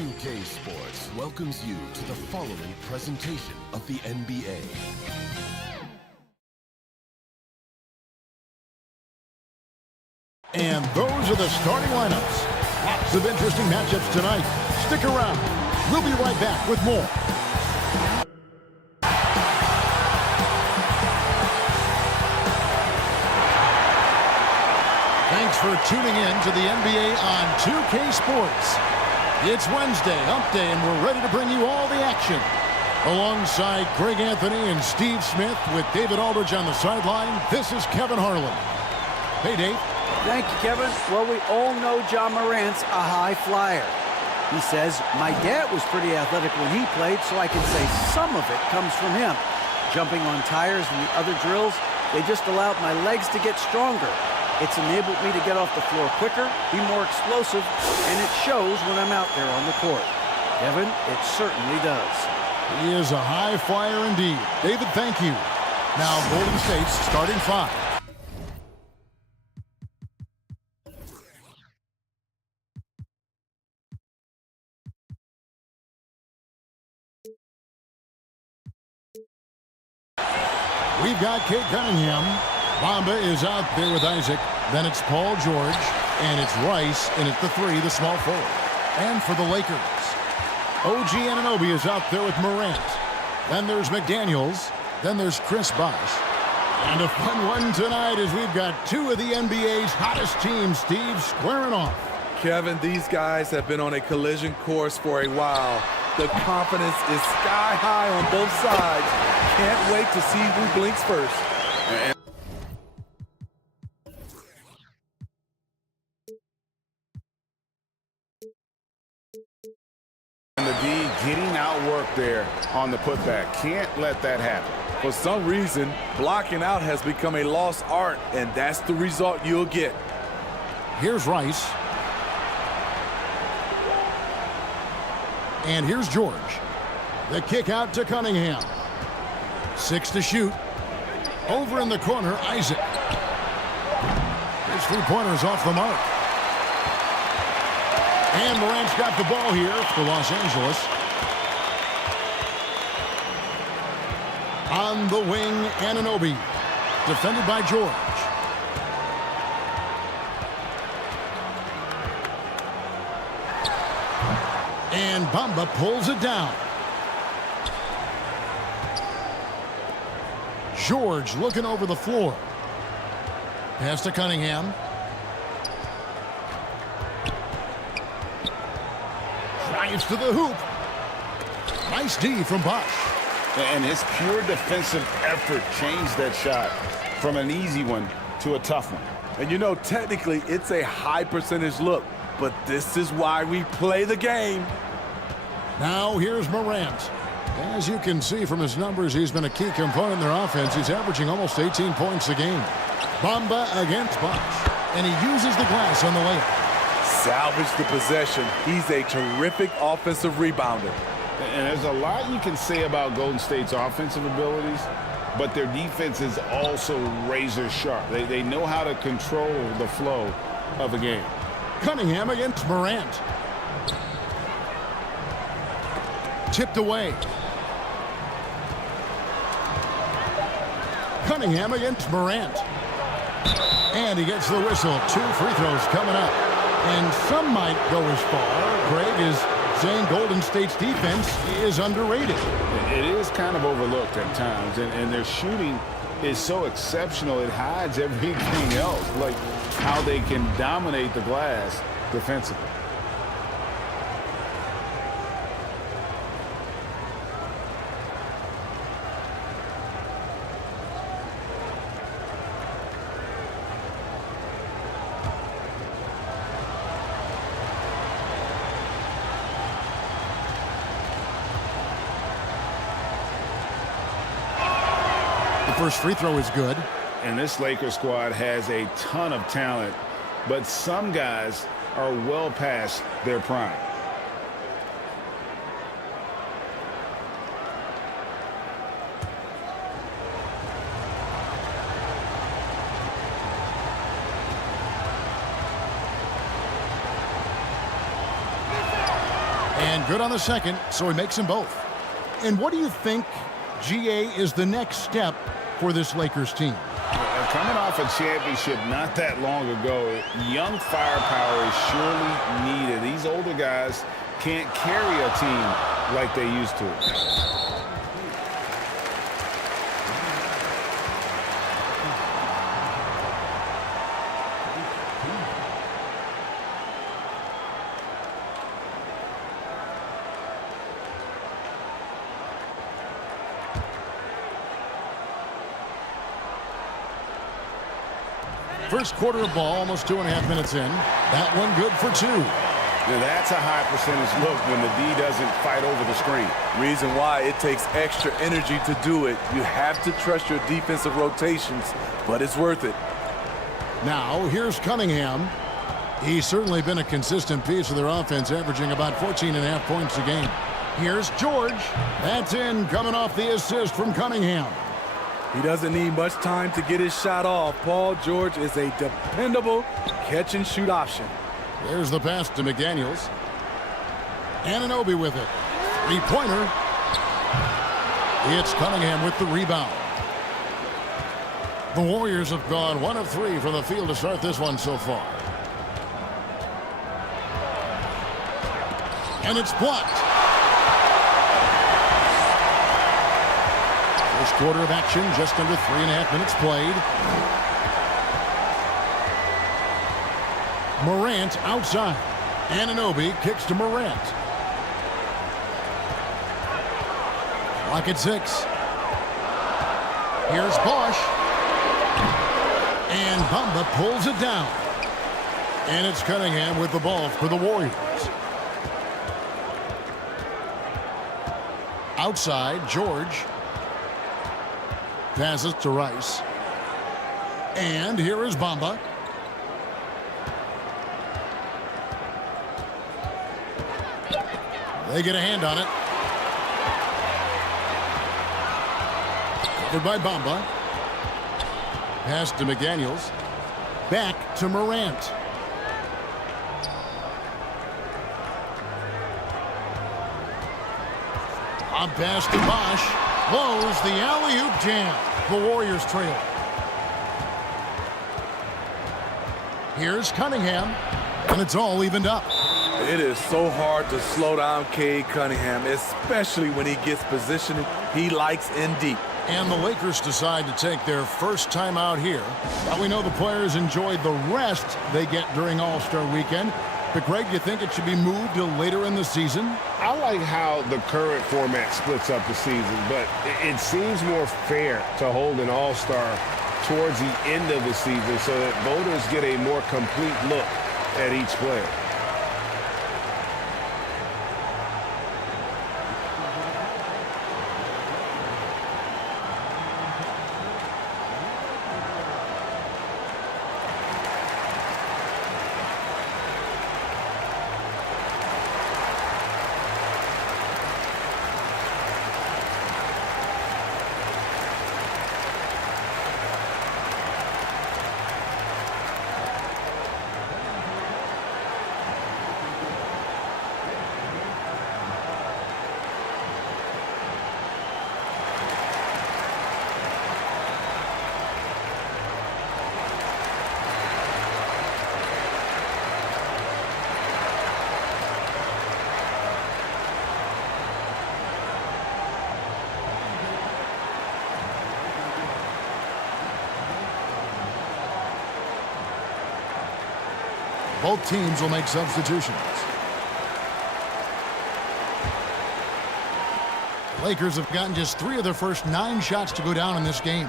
2K Sports welcomes you to the following presentation of the NBA. And those are the starting lineups. Lots of interesting matchups tonight. Stick around. We'll be right back with more. Thanks for tuning in to the NBA on 2K Sports. It's Wednesday, hump day, and we're ready to bring you all the action. Alongside Greg Anthony and Steve Smith with David Aldridge on the sideline, this is Kevin Harlan. Hey, Dave. Thank you, Kevin. Well, we all know Ja Morant's a high flyer. He says, my dad was pretty athletic when he played, so I can say some of it comes from him. Jumping on tires and the other drills, they just allowed my legs to get stronger. It's enabled me to get off the floor quicker, be more explosive, and it shows when I'm out there on the court. Kevin, it certainly does. He is a high flyer indeed. David, thank you. Now, Golden State's starting five. We've got Kate Cunningham. Bamba is out there with Isaac. Then it's Paul George. And it's Rice in at the three, the small forward. And for the Lakers, OG Anunoby is out there with Morant. Then there's McDaniels. Then there's Chris Bosh. And a fun one tonight as we've got two of the NBA's hottest teams, Steve, squaring off. Kevin, these guys have been on a collision course for a while. The confidence is sky high on both sides. Can't wait to see who blinks first. And the D getting outworked there on the putback. Can't let that happen. For some reason, blocking out has become a lost art, and that's the result you'll get. Here's Rice. And here's George. The kick out to Cunningham. 6 to shoot. Over in the corner, Isaac. His three-pointer's off the mark. And Morant's got the ball here for Los Angeles. On the wing, Anunoby. Defended by George. And Bamba pulls it down. George looking over the floor. Pass to Cunningham. Drives to the hoop. Nice D from Bosh. And his pure defensive effort changed that shot from an easy one to a tough one. And you know, technically, it's a high percentage look, but this is why we play the game. Now here's Morant. As you can see from his numbers, he's been a key component in their offense. He's averaging almost 18 points a game. Bamba against Bosh. And he uses the glass on the layup. Salvage the possession. He's a terrific offensive rebounder. And there's a lot you can say about Golden State's offensive abilities, but their defense is also razor sharp. They know how to control the flow of a game. Cunningham against Morant. Tipped away. Cunningham against Morant. And he gets the whistle. 2 free throws coming up. And some might go as far, Greg, is saying Golden State's defense is underrated. It is kind of overlooked at times, and their shooting is so exceptional it hides everything else, like how they can dominate the glass defensively. First free throw is good. And this Lakers squad has a ton of talent, but some guys are well past their prime. And good on the second, so he makes them both. And what do you think, GA, is the next step for this Lakers team? Coming off a championship not that long ago, young firepower is surely needed. These older guys can't carry a team like they used to. First quarter of ball, almost 2.5 minutes in. That one good for 2. Now that's a high percentage look when the D doesn't fight over the screen. Reason why it takes extra energy to do it. You have to trust your defensive rotations, but it's worth it. Now, here's Cunningham. He's certainly been a consistent piece of their offense, averaging about 14.5 points a game. Here's George. That's in, coming off the assist from Cunningham. He doesn't need much time to get his shot off. Paul George is a dependable catch-and-shoot option. There's the pass to McDaniels. Anunoby with it. Three-pointer. It's Cunningham with the rebound. The Warriors have gone 1 of 3 from the field to start this one so far. And it's blocked. First quarter of action, just under 3.5 minutes played. Morant outside. Anunoby kicks to Morant. Clock at 6. Here's Bosch. And Bamba pulls it down. And it's Cunningham with the ball for the Warriors. Outside, George. Passes to Rice. And here is Bamba. They get a hand on it. Covered by Bamba. Pass to McDaniels. Back to Morant. A pass to Bosch. Blows the alley-oop jam. The Warriors trail. Here's Cunningham. And it's all evened up. It is so hard to slow down Cade Cunningham, especially when he gets positioned he likes in deep. And the Lakers decide to take their first time out here. Now we know the players enjoyed the rest they get during All-Star Weekend. But, Greg, you think it should be moved to later in the season? I like how the current format splits up the season, but it seems more fair to hold an all-star towards the end of the season so that voters get a more complete look at each player. Both teams will make substitutions. Lakers have gotten just 3 of their first 9 shots to go down in this game.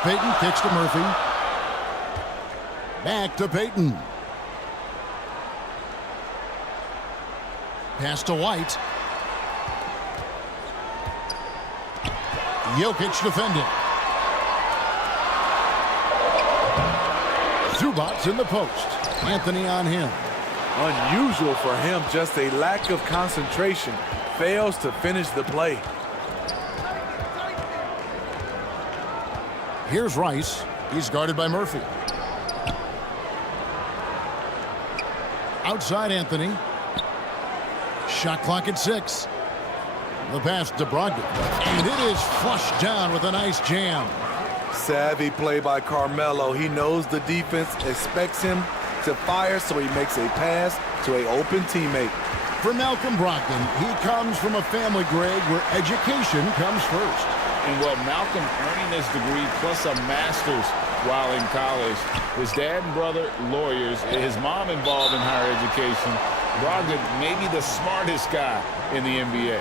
Payton kicks to Murphy. Back to Payton. Pass to White. Jokic defending. Zubac's in the post. Anthony on him. Unusual for him, just a lack of concentration. Fails to finish the play. Here's Rice. He's guarded by Murphy. Outside Anthony. Shot clock at 6. The pass to Brogdon. And it is flushed down with a nice jam. Savvy play by Carmelo. He knows the defense expects him to fire, so he makes a pass to an open teammate. For Malcolm Brogdon, he comes from a family, Greg, where education comes first. And well, Malcolm earning his degree plus a master's while in college. His dad and brother, lawyers. His mom involved in higher education. Brogdon may be the smartest guy in the NBA.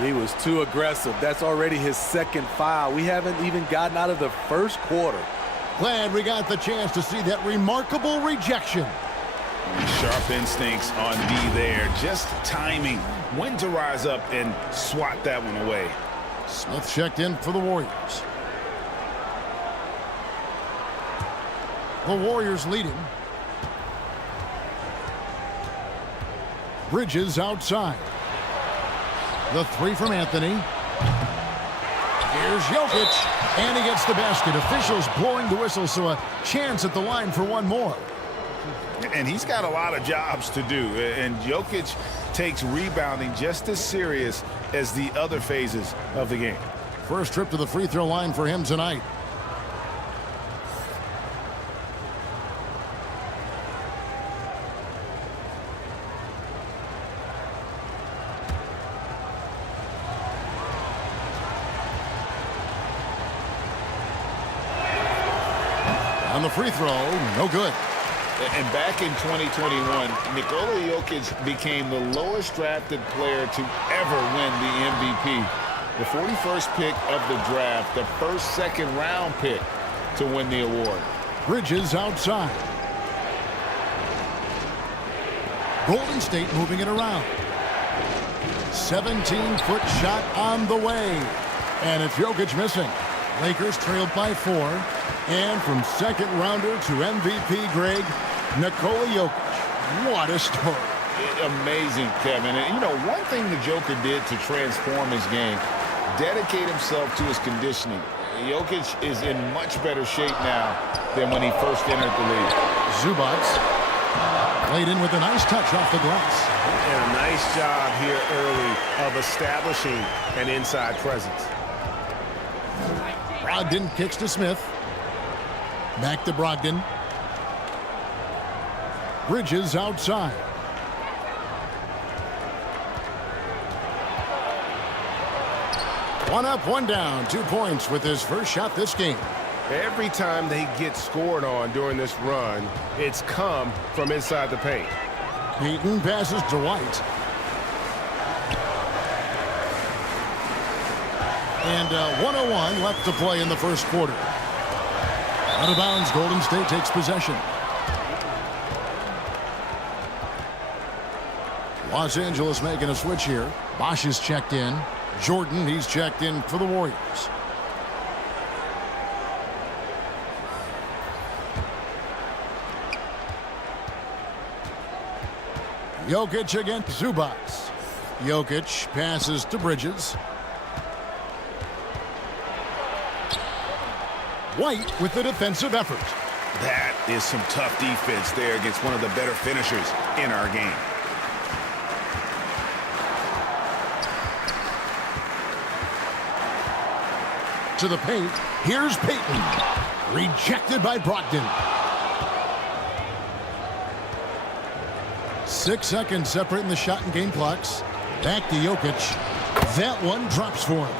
He was too aggressive. That's already his second foul. We haven't even gotten out of the first quarter. Glad we got the chance to see that remarkable rejection. Sharp instincts on D there. Just timing. When to rise up and swat that one away. Smith checked in for the Warriors. The Warriors leading. Bridges outside. The three from Anthony. Here's Jokic, and he gets the basket. Officials blowing the whistle, so a chance at the line for one more. And he's got a lot of jobs to do, and Jokic takes rebounding just as serious as the other phases of the game. First trip to the free throw line for him tonight. On the free throw, no good. And back in 2021, Nikola Jokic became the lowest drafted player to ever win the MVP. The 41st pick of the draft, the first second-round pick to win the award. Bridges outside. Golden State moving it around. 17-foot shot on the way. And it's Jokic missing. Lakers trailed by 4. And from second rounder to MVP, Greg, Nikola Jokic. What a story. Amazing, Kevin. And, you know, one thing the Joker did to transform his game, dedicate himself to his conditioning. Jokic is in much better shape now than when he first entered the league. Zubac laid in with a nice touch off the glass. And a nice job here early of establishing an inside presence. Brogdon kicks to Smith. Back to Brogdon. Bridges outside. One up, one down. 2 points with his first shot this game. Every time they get scored on during this run, it's come from inside the paint. Payton passes to White. And 1:01 left to play in the first quarter. Out of bounds, Golden State takes possession. Los Angeles making a switch here. Bosch is checked in. Jordan, he's checked in for the Warriors. Jokic against Zubac. Jokic passes to Bridges. White with the defensive effort. That is some tough defense there against one of the better finishers in our game. To the paint. Here's Payton. Rejected by Brogdon. 6 seconds separating the shot and game clocks. Back to Jokic. That one drops for him.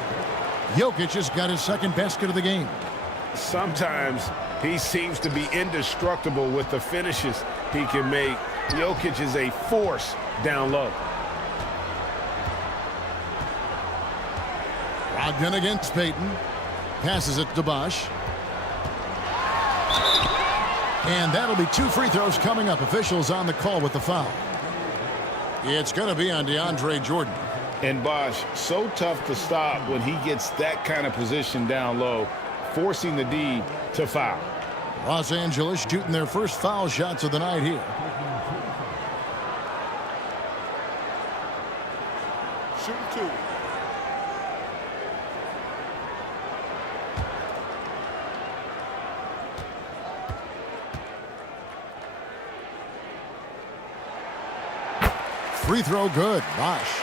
Jokic has got his second basket of the game. Sometimes he seems to be indestructible with the finishes he can make. Jokic is a force down low. Brogdon against Payton. Passes it to Bosch. And that'll be 2 free throws coming up. Officials on the call with the foul. It's going to be on DeAndre Jordan. And Bosch, so tough to stop when he gets that kind of position down low, forcing the D to foul. Los Angeles shooting their first foul shots of the night here. Shoot 2. Free throw good. Bosch.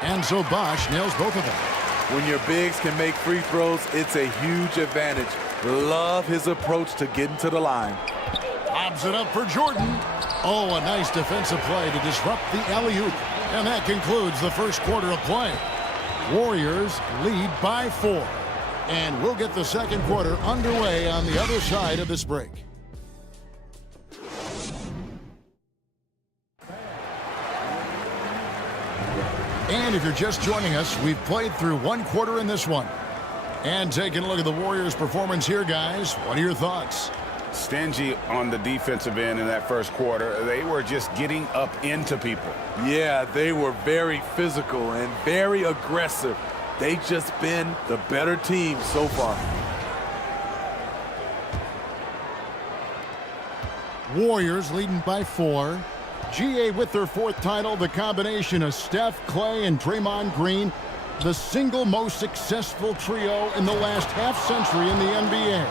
And so Bosch nails both of them. When your bigs can make free throws, it's a huge advantage. Love his approach to getting to the line. Lobs it up for Jordan. Oh, a nice defensive play to disrupt the alley-oop. And that concludes the first quarter of play. Warriors lead by 4. And we'll get the second quarter underway on the other side of this break. And if you're just joining us, we've played through one quarter in this one. And taking a look at the Warriors' performance here, guys, what are your thoughts? Stingy on the defensive end in that first quarter. They were just getting up into people. Yeah, they were very physical and very aggressive. They've just been the better team so far. Warriors leading by 4. GA with their 4th title, the combination of Steph, Clay, and Draymond Green, the single most successful trio in the last half-century in the NBA.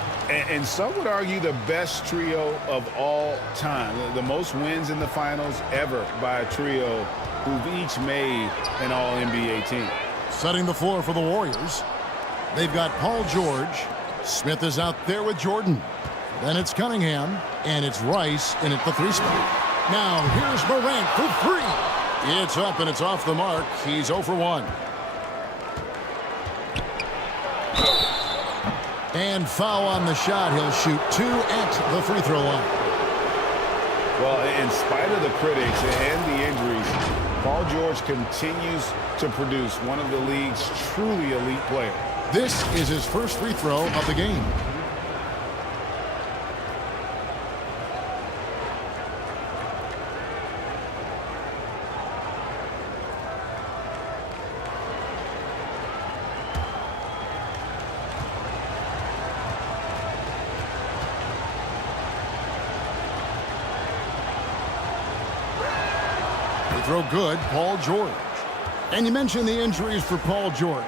And some would argue the best trio of all time. The most wins in the finals ever by a trio who've each made an All-NBA team. Setting the floor for the Warriors, they've got Paul George. Smith is out there with Jordan. Then it's Cunningham, and it's Rice in at the 3 spot. Now, here's Morant for 3. It's up and it's off the mark. He's 0 for 1. And foul on the shot. He'll shoot 2 at the free throw line. Well, in spite of the critics and the injuries, Paul George continues to produce one of the league's truly elite players. This is his first free throw of the game. Throw good, Paul George. And you mentioned the injuries for Paul George.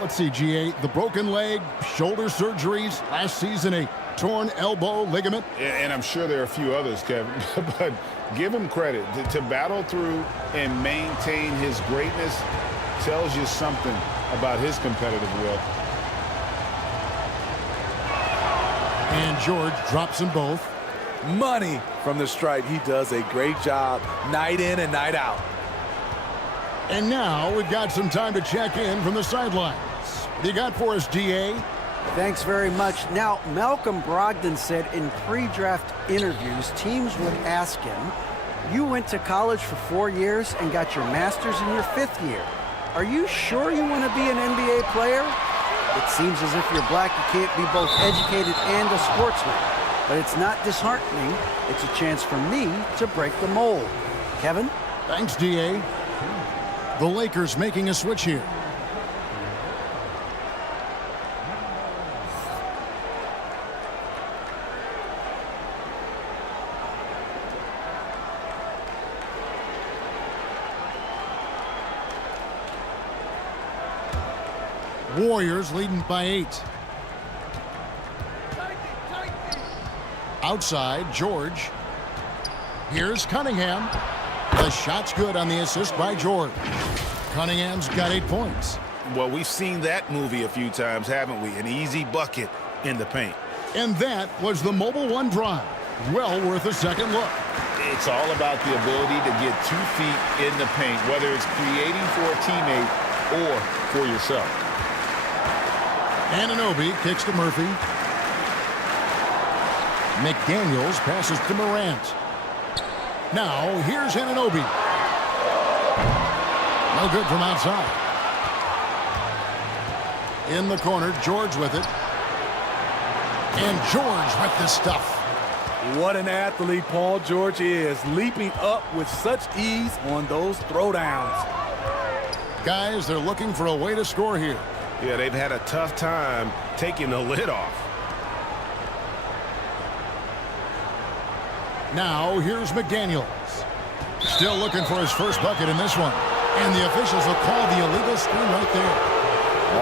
Let's see, GA, the broken leg, shoulder surgeries, last season a torn elbow ligament. And I'm sure there are a few others, Kevin, but give him credit. To battle through and maintain his greatness tells you something about his competitive will. And George drops them both. Money from the stripe. He does a great job night in and night out. And now we've got some time to check in from the sidelines. What do you got for us, GA? Thanks very much. Now, Malcolm Brogdon said in pre-draft interviews, teams would ask him, you went to college for 4 years and got your master's in your 5th year. Are you sure you want to be an NBA player? It seems as if you're black, you can't be both educated and a sportsman. But it's not disheartening. It's a chance for me to break the mold. Kevin? Thanks, DA. The Lakers making a switch here. Warriors leading by 8. Outside, George. Here's Cunningham. The shot's good on the assist by George. Cunningham's got 8 points. Well, we've seen that movie a few times, haven't we? An easy bucket in the paint. And that was the Mobile One drive. Well worth a second look. It's all about the ability to get 2 feet in the paint, whether it's creating for a teammate or for yourself. Anunoby kicks to Murphy. McDaniels passes to Morant. Now, here's Anunoby. No good from outside. In the corner, George with it. And George with the stuff. What an athlete Paul George is, leaping up with such ease on those throwdowns. Guys, they're looking for a way to score here. Yeah, they've had a tough time taking the lid off. Now, here's McDaniels. Still looking for his first bucket in this one. And the officials will call the illegal screen right there.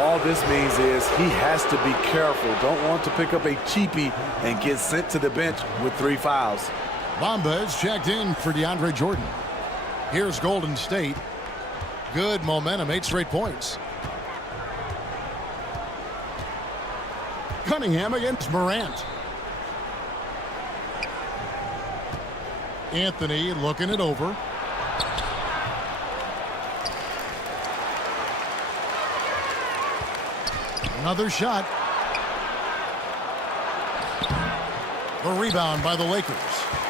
All this means is he has to be careful. Don't want to pick up a cheapie and get sent to the bench with 3 fouls. Bamba is checked in for DeAndre Jordan. Here's Golden State. Good momentum, 8 straight points. Cunningham against Morant. Anthony looking it over. Another shot. The rebound by the Lakers.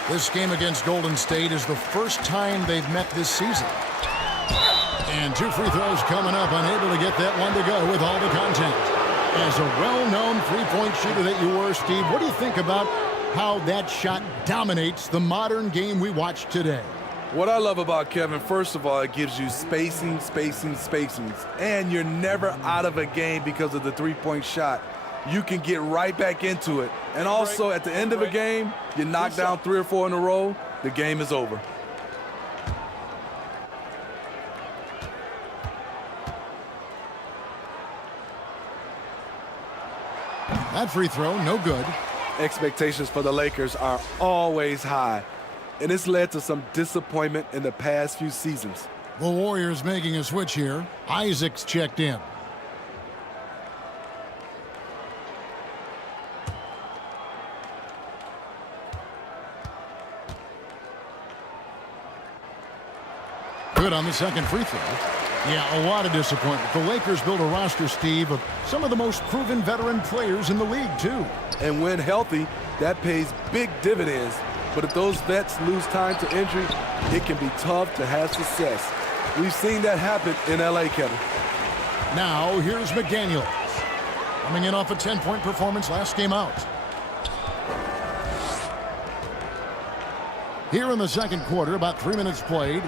This game against Golden State is the first time they've met this season. And 2 free throws coming up, unable to get that one to go with all the content. As a well-known three-point shooter that you were, Steve, what do you think about how that shot dominates the modern game we watch today? What I love about Kevin, first of all, it gives you spacing, and you're never out of a game because of the three-point shot. You can get right back into it. And also, at the end of a game, you knock down 3 or 4 in a row, the game is over. That free throw, no good. Expectations for the Lakers are always high, and it's led to some disappointment in the past few seasons. The Warriors making a switch here. Isaac's checked in. Good on the second free throw. Yeah, a lot of disappointment. The Lakers built a roster, Steve, of some of the most proven veteran players in the league, too. And when healthy, that pays big dividends. But if those vets lose time to injury, it can be tough to have success. We've seen that happen in L.A., Kevin. Now, here's McDaniels. Coming in off a 10-point performance last game out. Here in the second quarter, about 3 minutes played.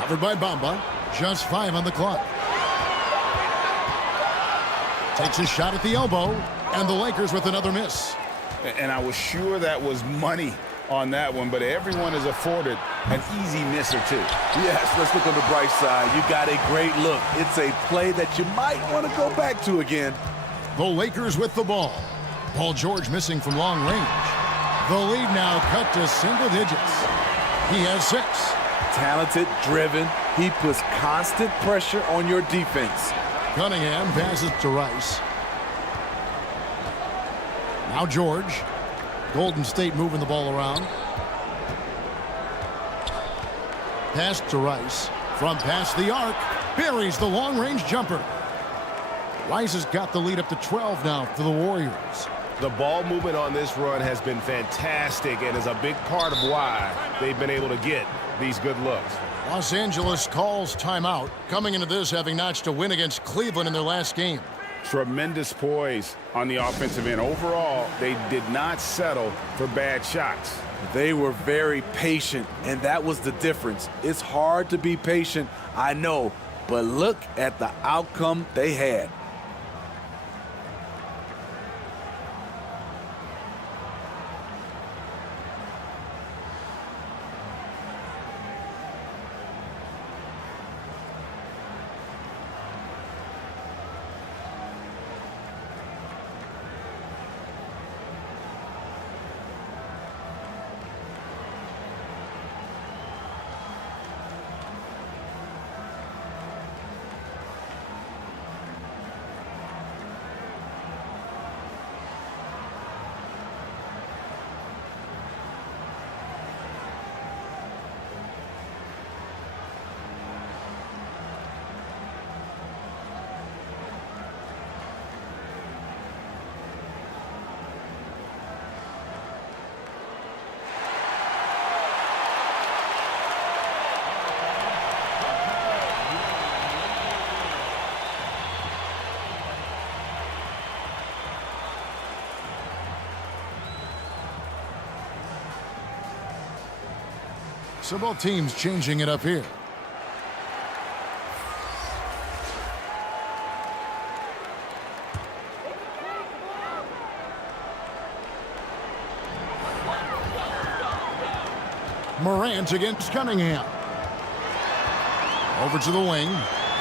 Covered by Bamba. Just 5 on the clock. Takes a shot at the elbow. And the Lakers with another miss. And I was sure that was money on that one, but everyone is afforded an easy miss or two. Yes, let's look on the bright side. You got a great look. It's a play that you might want to go back to again. The Lakers with the ball. Paul George missing from long range. The lead now cut to single digits. He has 6. Talented, driven. He puts constant pressure on your defense. Cunningham passes to Rice. Now George. Golden State moving the ball around. Pass to Rice. From past the arc. Buries the long-range jumper. Rice has got the lead up to 12 now for the Warriors. The ball movement on this run has been fantastic and is a big part of why they've been able to get these good looks. Los Angeles calls timeout, coming into this having notched a win against Cleveland in their last game. Tremendous poise on the offensive end. Overall, they did not settle for bad shots. They were very patient, and that was the difference. It's hard to be patient, I know, but look at the outcome they had. So both teams changing it up here. Morant against Cunningham. Over to the wing.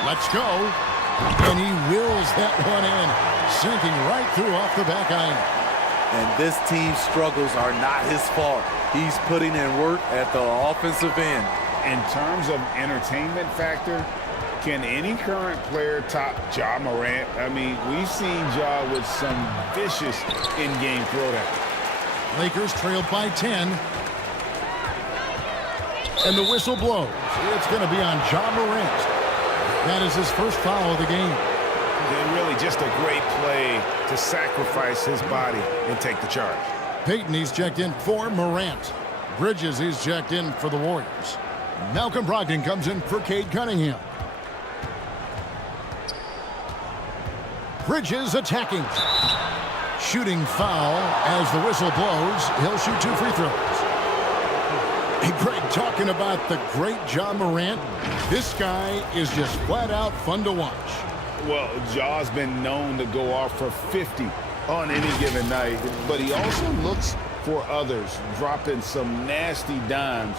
Let's go. And he wills that one in, sinking right through off the back iron. And this team's struggles are not his fault. He's putting in work at the offensive end. In terms of entertainment factor, can any current player top Ja Morant? I mean, we've seen Ja with some vicious in-game throwdown. Lakers trailed by 10. And the whistle blows. It's going to be on Ja Morant. That is his first foul of the game. And really just a great play to sacrifice his body and take the charge. Payton, he's checked in for Morant. Bridges, he's checked in for the Warriors. Malcolm Brogdon comes in for Cade Cunningham. Bridges attacking. Shooting foul as the whistle blows. He'll shoot 2 free throws. Hey, Greg, talking about the great Ja Morant, this guy is just flat out fun to watch. Well, Ja's been known to go off for 50 on any given night, but he also looks for others, dropping some nasty dimes.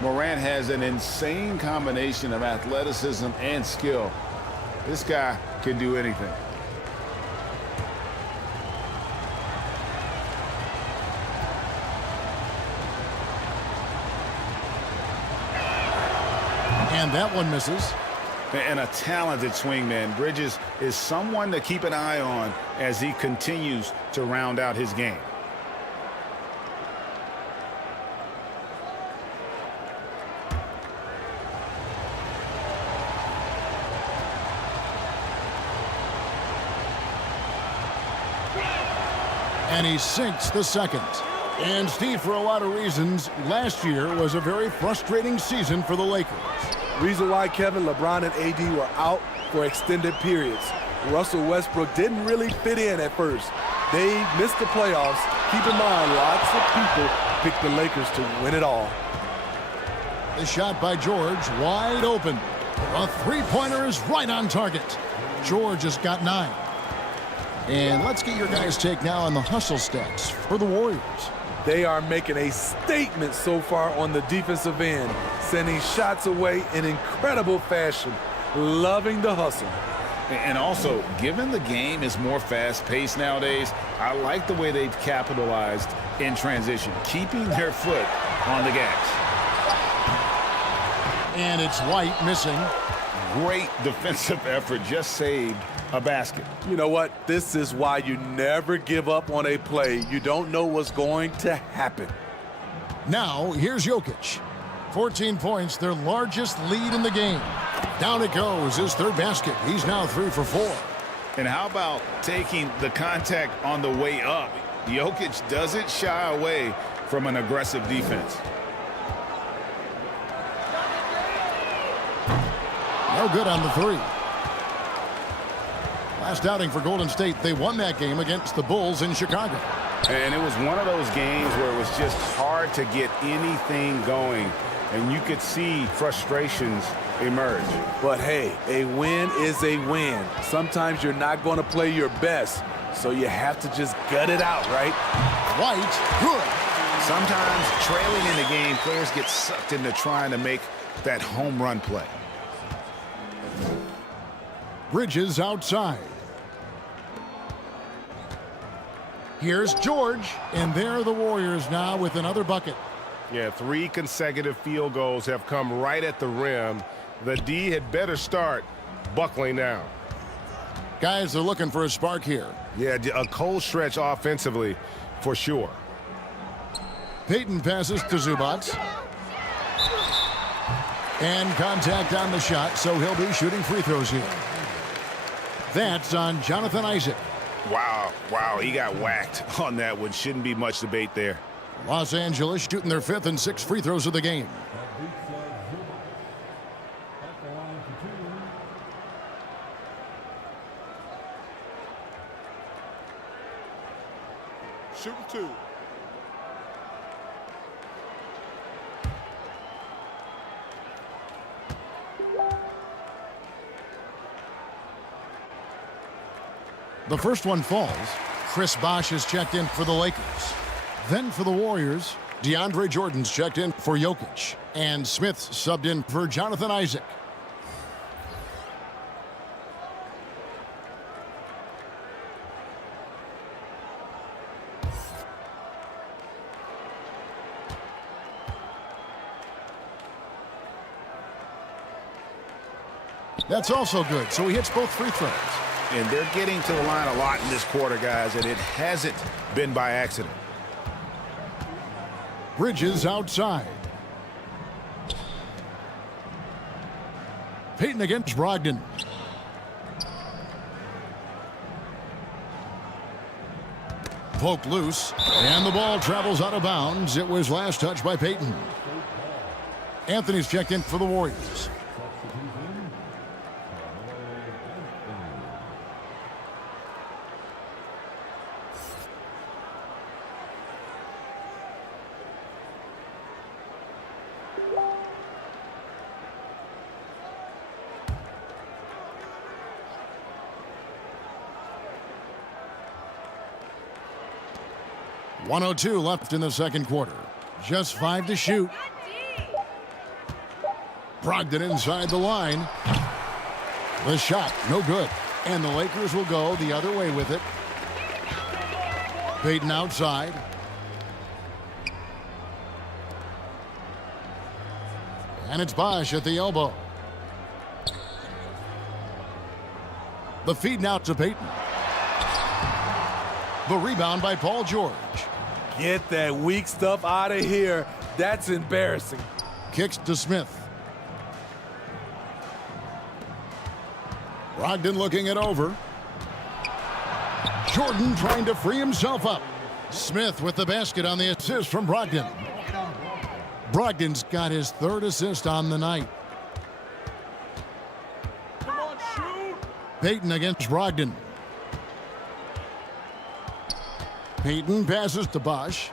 Morant has an insane combination of athleticism and skill. This guy can do anything. And that one misses. And a talented swingman. Bridges is someone to keep an eye on as he continues to round out his game. And he sinks the second. And Steve, for a lot of reasons, last year was a very frustrating season for the Lakers. Reason why, Kevin, LeBron and AD were out for extended periods. Russell Westbrook didn't really fit in at first. They missed the playoffs. Keep in mind, lots of people picked the Lakers to win it all. The shot by George, wide open. A three-pointer is right on target. George has got 9. And let's get your guys' take now on the hustle stats for the Warriors. They are making a statement so far on the defensive end, sending shots away in incredible fashion. Loving the hustle. And also, given the game is more fast-paced nowadays, I like the way they've capitalized in transition, keeping their foot on the gas. And it's White missing. Great defensive effort, just saved a basket. You know what? This is why you never give up on a play. You don't know what's going to happen. Now, here's Jokic. 14 points, their largest lead in the game. Down it goes, his third basket. He's now 3 for 4. And how about taking the contact on the way up? Jokic doesn't shy away from an aggressive defense. No good on the 3. Last outing for Golden State, they won that game against the Bulls in Chicago. And it was one of those games where it was just hard to get anything going, and you could see frustrations emerge. But hey, a win is a win. Sometimes you're not going to play your best, so you have to just gut it out, right? White, good. Sometimes trailing in the game, players get sucked into trying to make that home run play. Bridges outside. Here's George, and there are the Warriors now with another bucket. Yeah, 3 consecutive field goals have come right at the rim. The D had better start buckling now. Guys are looking for a spark here. Yeah, a cold stretch offensively for sure. Payton passes to Zubac. And contact on the shot, so he'll be shooting free throws here. That's on Jonathan Isaac. Wow, he got whacked on that one. Shouldn't be much debate there. Los Angeles shooting their 5th and 6th free throws of the game. Shooting 2. The first one falls. Chris Bosh is checked in for the Lakers. Then for the Warriors, DeAndre Jordan's checked in for Jokic. And Smith's subbed in for Jonathan Isaac. That's also good, so he hits both free throws. And they're getting to the line a lot in this quarter, guys, and it hasn't been by accident. Bridges outside. Payton against Brogdon. Poked loose, and the ball travels out of bounds. It was last touched by Payton. Anthony's checked in for the Warriors. .102 left in the second quarter. Just 5 to shoot. Brogdon inside the line. The shot, no good. And the Lakers will go the other way with it. Payton outside. And it's Bosh at the elbow. The feed now to Payton. The rebound by Paul George. Get that weak stuff out of here. That's embarrassing. Kicks to Smith. Brogdon looking it over. Jordan trying to free himself up. Smith with the basket on the assist from Brogdon. Brogdon's got his 3rd assist on the night. Come on, shoot. Payton against Brogdon. Payton passes to Bosh.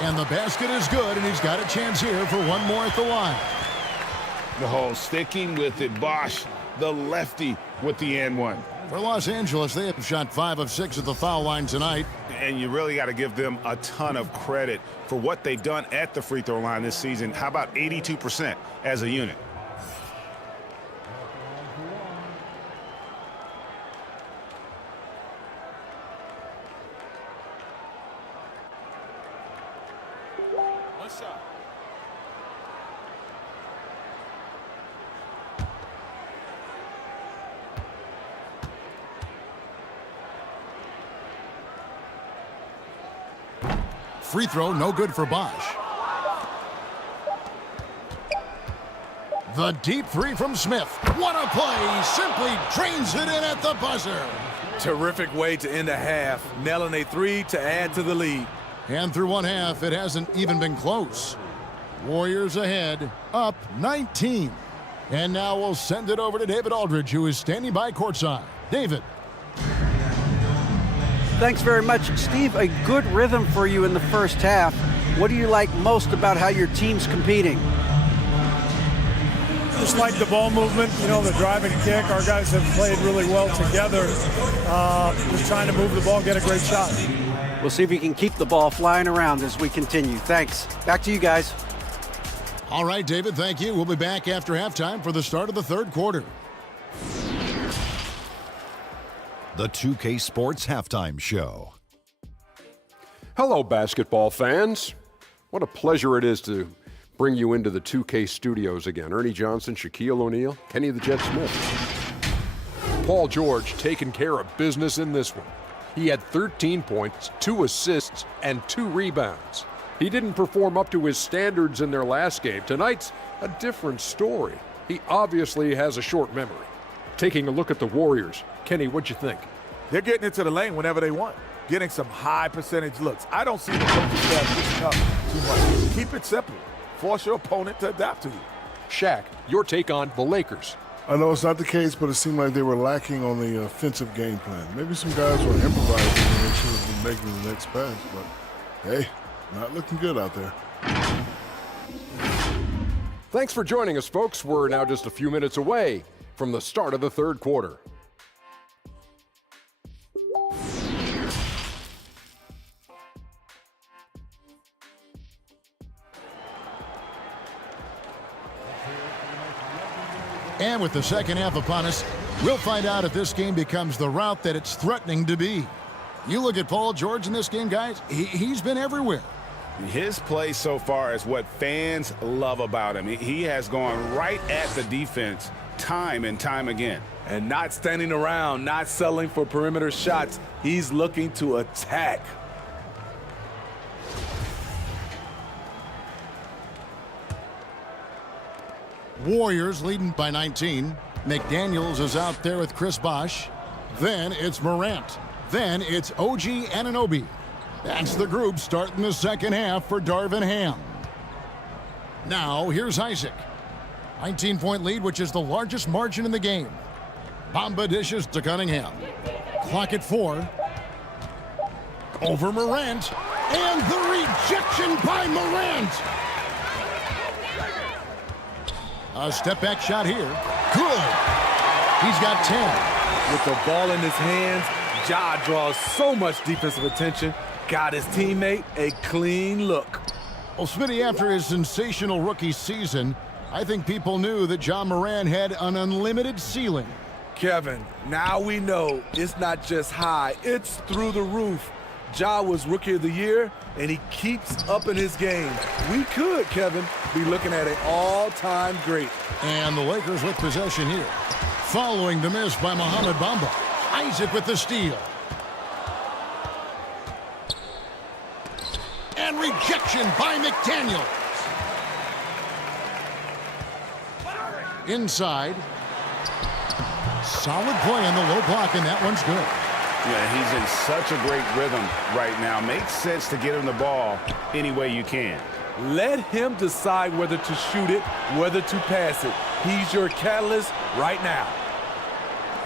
And the basket is good, and he's got a chance here for one more at the line. No, sticking with it. Bosh, the lefty, with the and one. For Los Angeles, they have shot 5 of 6 at the foul line tonight. And you really got to give them a ton of credit for what they've done at the free throw line this season. How about 82% as a unit? Free throw, no good for Bosh. The deep 3 from Smith. What a play! Simply drains it in at the buzzer. Terrific way to end a half. Nailing a 3 to add to the lead. And through one half, it hasn't even been close. Warriors ahead, up 19. And now we'll send it over to David Aldridge, who is standing by courtside. David. Thanks very much, Steve. A good rhythm for you in the first half. What do you like most about how your team's competing? Just like the ball movement, you know, the drive and kick. Our guys have played really well together. Just trying to move the ball, get a great shot. We'll see if we can keep the ball flying around as we continue. Thanks. Back to you guys. All right, David, thank you. We'll be back after halftime for the start of the third quarter. The 2K Sports Halftime Show. Hello, basketball fans. What a pleasure it is to bring you into the 2K studios again. Ernie Johnson, Shaquille O'Neal, Kenny the Jet Smith. Paul George taking care of business in this one. He had 13 points, 2 assists, and 2 rebounds. He didn't perform up to his standards in their last game. Tonight's a different story. He obviously has a short memory. Taking a look at the Warriors, Kenny, what'd you think? They're getting into the lane whenever they want, getting some high percentage looks. I don't see the coaching staff pushing up too much. Keep it simple. Force your opponent to adapt to you. Shaq, your take on the Lakers. I know it's not the case, but it seemed like they were lacking on the offensive game plan. Maybe some guys were improvising and they should have been making the next pass, but hey, not looking good out there. Thanks for joining us, folks. We're now just a few minutes away from the start of the third quarter. And with the second half upon us, we'll find out if this game becomes the route that it's threatening to be. You look at Paul George in this game, guys, he's been everywhere. His play so far is what fans love about him. He has gone right at the defense time and time again. And not standing around, not settling for perimeter shots. He's looking to attack. Warriors leading by 19. McDaniels is out there with Chris Bosh. Then it's Morant. Then it's OG Anunoby. That's the group starting the second half for Darvin Ham. Now here's Isaac. 19-point lead, which is the largest margin in the game. Bamba dishes to Cunningham. Clock at 4. Over Morant. And the rejection by Morant. A step-back shot here. Good. He's got 10. With the ball in his hands, Ja draws so much defensive attention. Got his teammate a clean look. Well, Smitty, after his sensational rookie season, I think people knew that Ja Morant had an unlimited ceiling. Kevin, now we know it's not just high, it's through the roof. Ja was Rookie of the Year, and he keeps up in his game. We could, Kevin, be looking at an all-time great. And the Lakers with possession here. Following the miss by Mohamed Bamba. Isaac with the steal. And rejection by McDaniels. Inside. Solid play on the low block, and that one's good. Yeah, he's in such a great rhythm right now. Makes sense to get him the ball any way you can. Let him decide whether to shoot it, whether to pass it. He's your catalyst right now.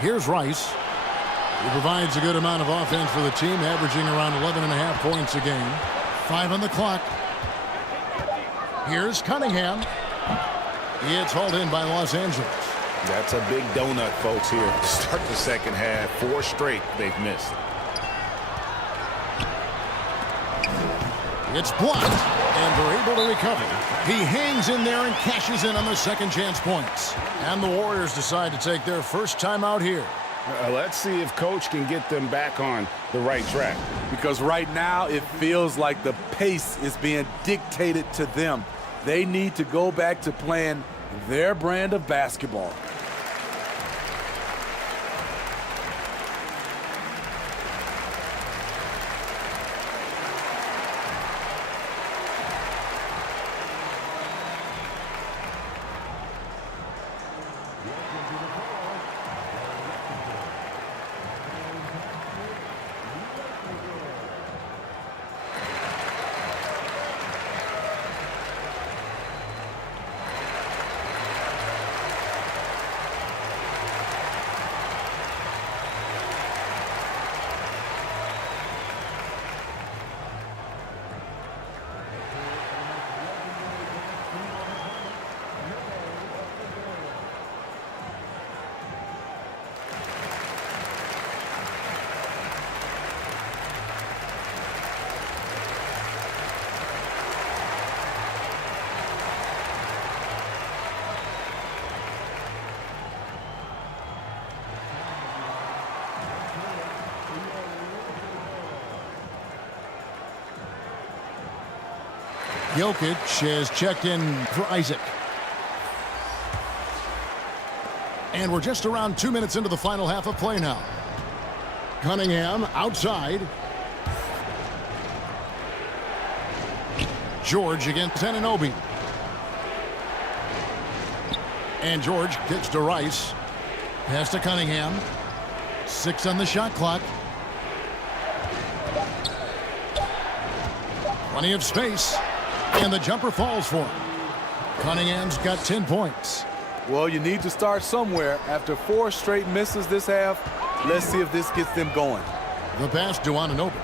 Here's Rice. He provides a good amount of offense for the team, averaging around 11.5 points a game. 5 on the clock. Here's Cunningham. It's hauled in by Los Angeles. That's a big donut, folks, here to start the second half. 4 straight they've missed. It's blocked, and they're able to recover. He hangs in there and cashes in on the second chance points. And the Warriors decide to take their first time out here. Let's see if Coach can get them back on the right track. Because right now it feels like the pace is being dictated to them. They need to go back to playing their brand of basketball. Jokic has checked in for Isaac. And we're just around 2 minutes into the final half of play now. Cunningham outside. George against Anunoby. And George kicks to Rice. Pass to Cunningham. 6 on the shot clock. Plenty of space. And the jumper falls for him. Cunningham's got 10 points. Well, you need to start somewhere. After 4 straight misses this half, let's see if this gets them going. The pass to Anunoby.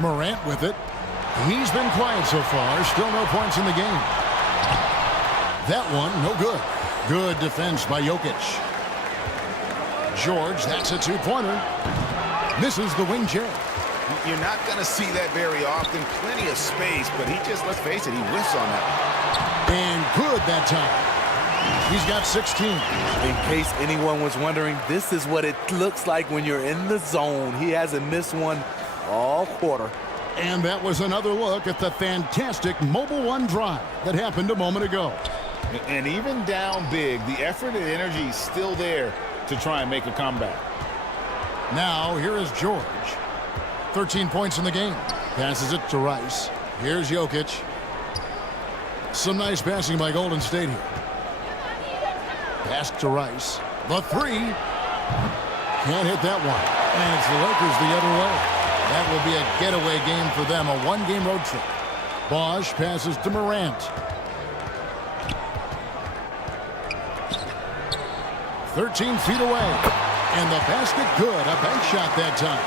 Morant with it. He's been quiet so far. Still no points in the game. That one, no good. Good defense by Jokic. George, that's a 2-pointer. Misses the wing chair. You're not going to see that very often. Plenty of space, but he just, let's face it, he whiffs on that. And Good that time. He's got 16. In case anyone was wondering, this is what it looks like when you're in the zone. He hasn't missed one all quarter. And that was another look at the fantastic Mobile One drive that happened a moment ago. And even down big, the effort and energy is still there to try and make a comeback. Now, here is George. 13 points in the game. Passes it to Rice. Here's Jokic. Some nice passing by Golden State here. Pass to Rice. The three. Can't hit that one. And it's the Lakers the other way. That will be a getaway game for them, a one-game road trip. Bosch passes to Morant. 13 feet away. And the basket good. A bank shot that time.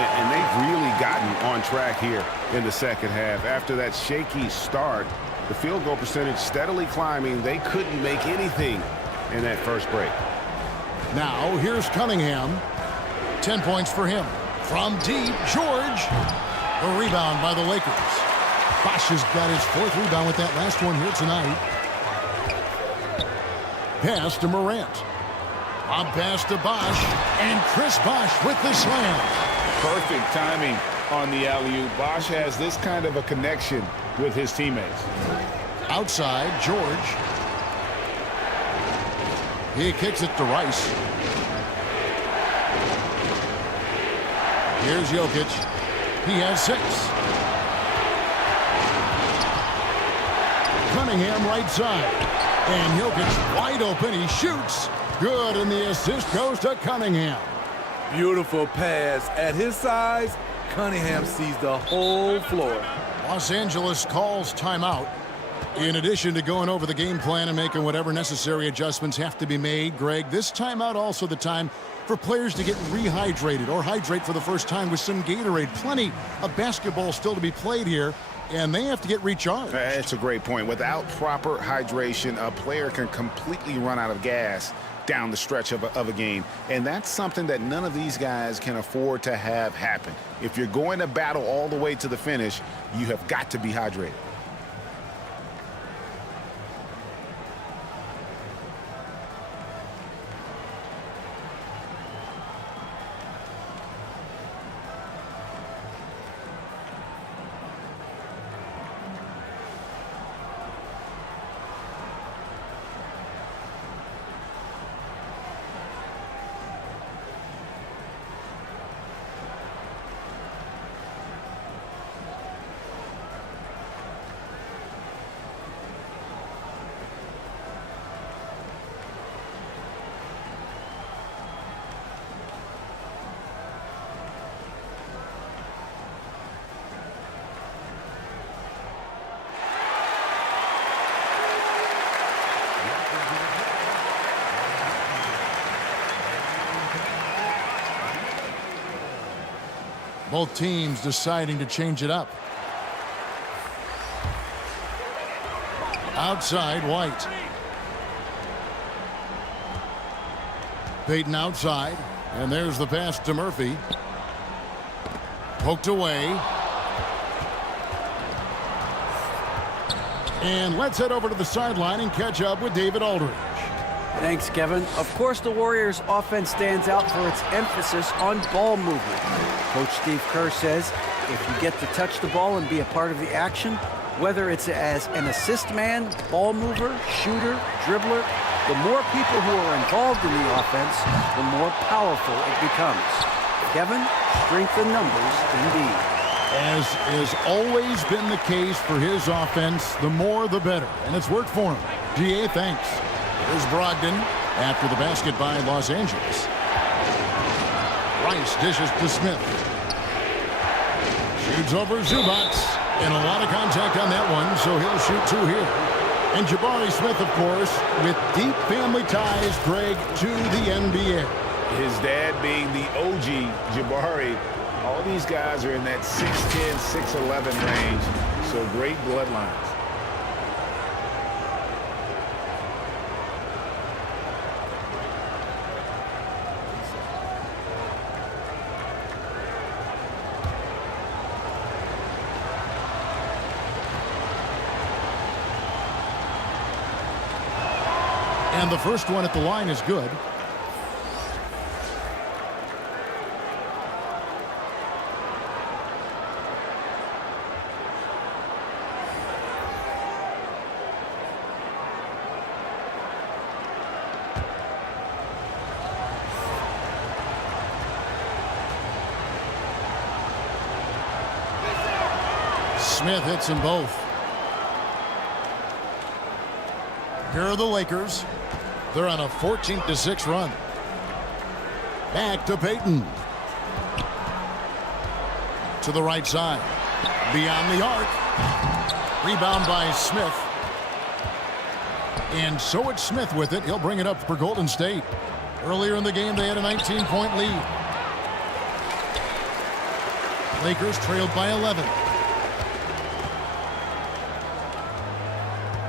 And they've really gotten on track here in the second half. After that shaky start, the field goal percentage steadily climbing. They couldn't make anything in that first break. Now, here's Cunningham. 10 points for him. From deep, George. A rebound by the Lakers. Bosch has got his fourth rebound with that last one here tonight. Pass to Morant. Lob pass to Bosch. And Chris Bosch with the slam. Perfect timing on the alley-oop. Bosch has this kind of a connection with his teammates. Outside, George. He kicks it to Rice. Here's Jokic. He has 6. Cunningham right side. And Jokic wide open. He shoots. Good, and the assist goes to Cunningham. Beautiful pass. At his size, Cunningham sees the whole floor. Los Angeles calls timeout. In addition to going over the game plan and making whatever necessary adjustments have to be made, Greg, this timeout also the time for players to get rehydrated or hydrate for the first time with some Gatorade. Plenty of basketball still to be played here, and they have to get recharged. That's a great point. Without proper hydration, a player can completely run out of gas down the stretch of a game. And that's something that none of these guys can afford to have happen. If you're going to battle all the way to the finish, you have got to be hydrated. Both teams deciding to change it up. Outside, White. Payton outside, and there's the pass to Murphy. Poked away. And let's head over to the sideline and catch up with David Aldridge. Thanks, Kevin. Of course, the Warriors' offense stands out for its emphasis on ball movement. Coach Steve Kerr says if you get to touch the ball and be a part of the action, whether it's as an assist man, ball mover, shooter, dribbler, the more people who are involved in the offense, the more powerful it becomes. Kevin, strength in numbers indeed. As has always been the case for his offense, the more the better. And it's worked for him. GA, thanks. Here's Brogdon after the basket by Los Angeles. Rice dishes to Smith. Shoots over Zubac. And a lot of contact on that one, so he'll shoot 2 here. And Jabari Smith, of course, with deep family ties, Greg, to the NBA. His dad being the OG Jabari. All these guys are in that 6'10", 6'11" range, so great bloodlines. And the first one at the line is good. Smith hits them both. Here are the Lakers. They're on a 14-6 run. Back to Payton. To the right side. Beyond the arc. Rebound by Smith. And so it's Smith with it. He'll bring it up for Golden State. Earlier in the game, they had a 19-point lead. Lakers trailed by 11.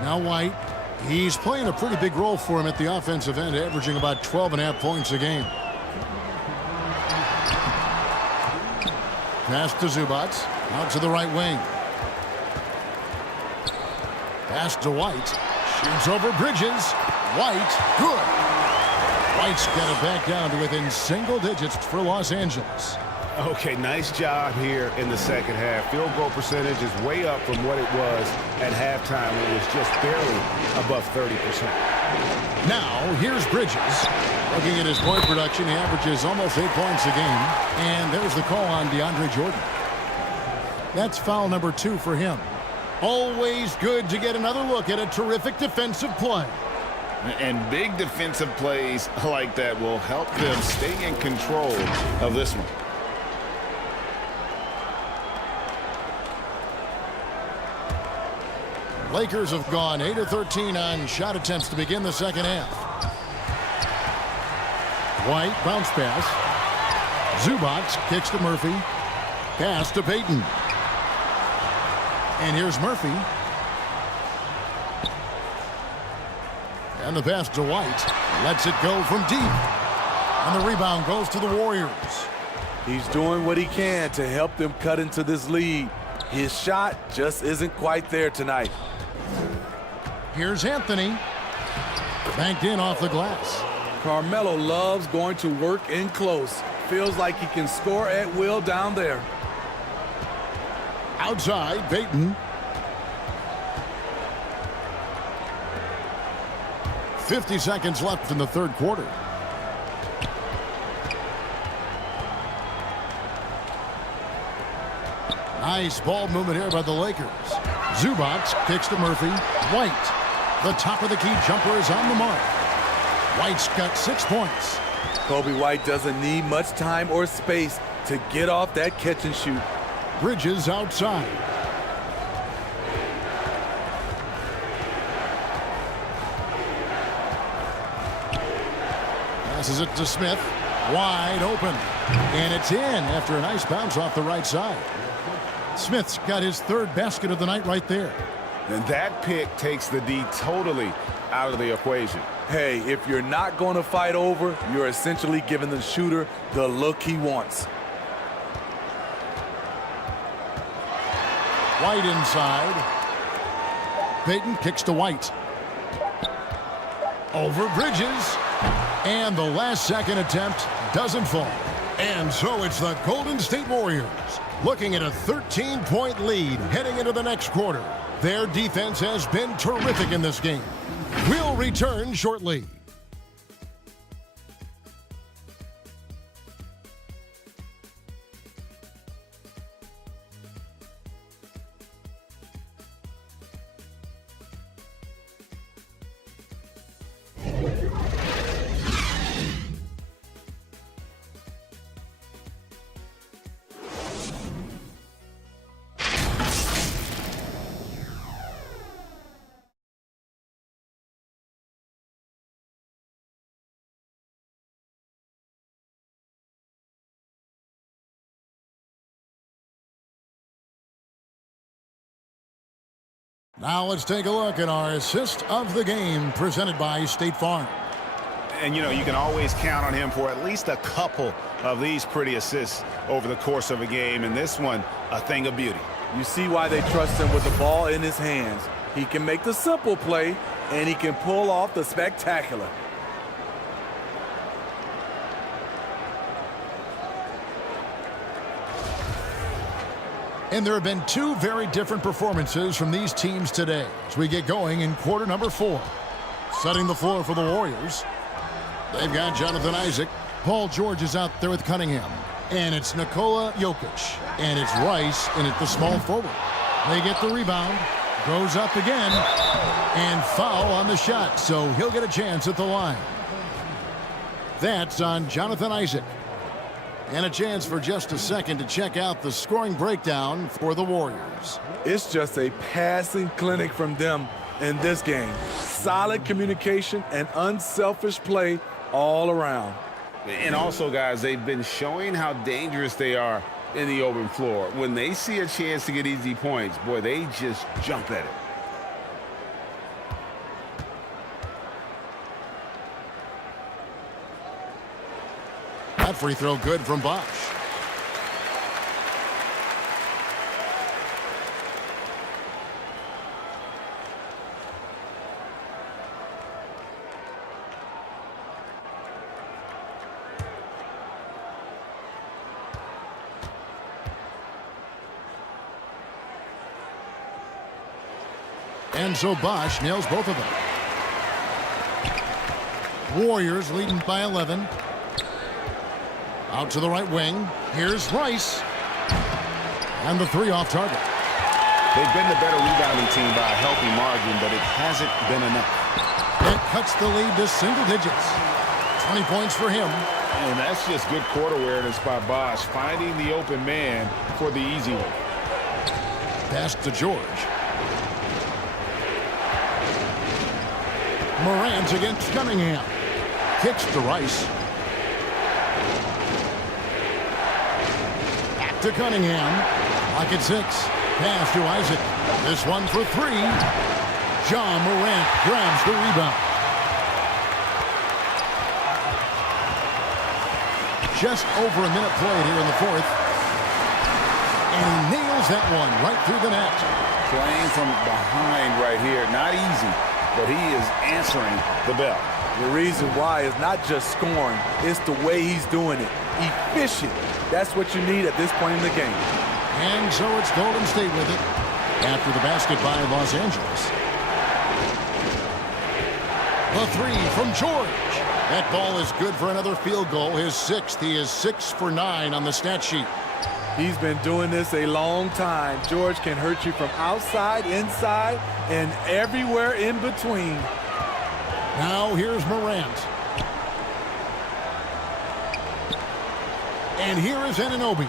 Now White. He's playing a pretty big role for him at the offensive end, averaging about 12.5 points a game. Pass to Zubac. Out to the right wing. Pass to White. Shoots over Bridges. White. Good. White's got it back down to within single digits for Los Angeles. Okay, nice job here in the second half. Field goal percentage is way up from what it was at halftime. It was just barely above 30%. Now, here's Bridges. Looking at his point production, he averages almost 8 points a game. And there's the call on DeAndre Jordan. That's foul number 2 for him. Always good to get another look at a terrific defensive play. And big defensive plays like that will help them stay in control of this one. Lakers have gone 8 of 13 on shot attempts to begin the second half. White bounce pass. Zubac kicks to Murphy. Pass to Payton. And here's Murphy. And the pass to White. Lets it go from deep. And the rebound goes to the Warriors. He's doing what he can to help them cut into this lead. His shot just isn't quite there tonight. Here's Anthony. Banked in off the glass. Carmelo loves going to work in close. Feels like he can score at will down there. Outside, Payton. 50 seconds left in the third quarter. Nice ball movement here by the Lakers. Zubac kicks to Murphy. White. The top of the key jumper is on the mark. White's got 6 points. Kobe White doesn't need much time or space to get off that catch and shoot. Bridges outside. Passes it to Smith. Wide open. And it's in after a nice bounce off the right side. Smith's got his third basket of the night right there. And that pick takes the D totally out of the equation. Hey, if you're not going to fight over, you're essentially giving the shooter the look he wants. White inside. Payton kicks to White. Over Bridges. And the last second attempt doesn't fall. And so it's the Golden State Warriors looking at a 13-point lead heading into the next quarter. Their defense has been terrific in this game. We'll return shortly. Now let's take a look at our assist of the game presented by State Farm. And, you know, you can always count on him for at least a couple of these pretty assists over the course of a game. And this one, a thing of beauty. You see why they trust him with the ball in his hands. He can make the simple play and he can pull off the spectacular. And there have been two very different performances from these teams today as we get going in quarter number 4. Setting the floor for the Warriors. They've got Jonathan Isaac. Paul George is out there with Cunningham. And it's Nikola Jokic. And it's Rice in at the small forward. They get the rebound. Goes up again. And foul on the shot. So he'll get a chance at the line. That's on Jonathan Isaac. And a chance for just a second to check out the scoring breakdown for the Warriors. It's just a passing clinic from them in this game. Solid communication and unselfish play all around. And also, guys, they've been showing how dangerous they are in the open floor. When they see a chance to get easy points, boy, they just jump at it. That free throw good from Bosch. And so Bosch nails both of them. Warriors leading by 11. Out to the right wing. Here's Rice. And the three off target. They've been the better rebounding team by a healthy margin, but it hasn't been enough. It cuts the lead to single digits. 20 points for him. And that's just good court awareness by Bosch, finding the open man for the easy one. Pass to George. Morant against Cunningham. Kicks to Rice. Back to Cunningham. Lock at 6. Pass to Isaac. This one for 3. John Morant grabs the rebound. Just over a minute played here in the 4th. And he nails that one right through the net. Playing from behind right here. Not easy, but he is answering the bell. The reason why is not just scoring, it's the way he's doing it. Efficient. That's what you need at this point in the game. And so it's Golden State with it after the basket by Los Angeles. The 3 from George. That ball is good for another field goal, his 6th. He is 6 for 9 on the stat sheet. He's been doing this a long time. George can hurt you from outside, inside, and everywhere in between. Now here's Morant. And here is Anunoby.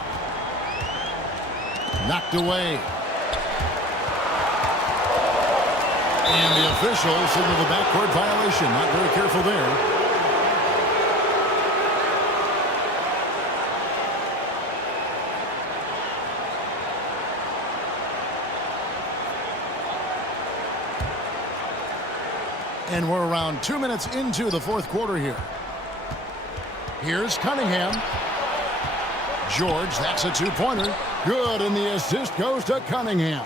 Knocked away. And the official signaled the backcourt violation. Not very careful there. And we're around 2 minutes into the 4th quarter here. Here's Cunningham. George, that's a 2-pointer. Good, and the assist goes to Cunningham.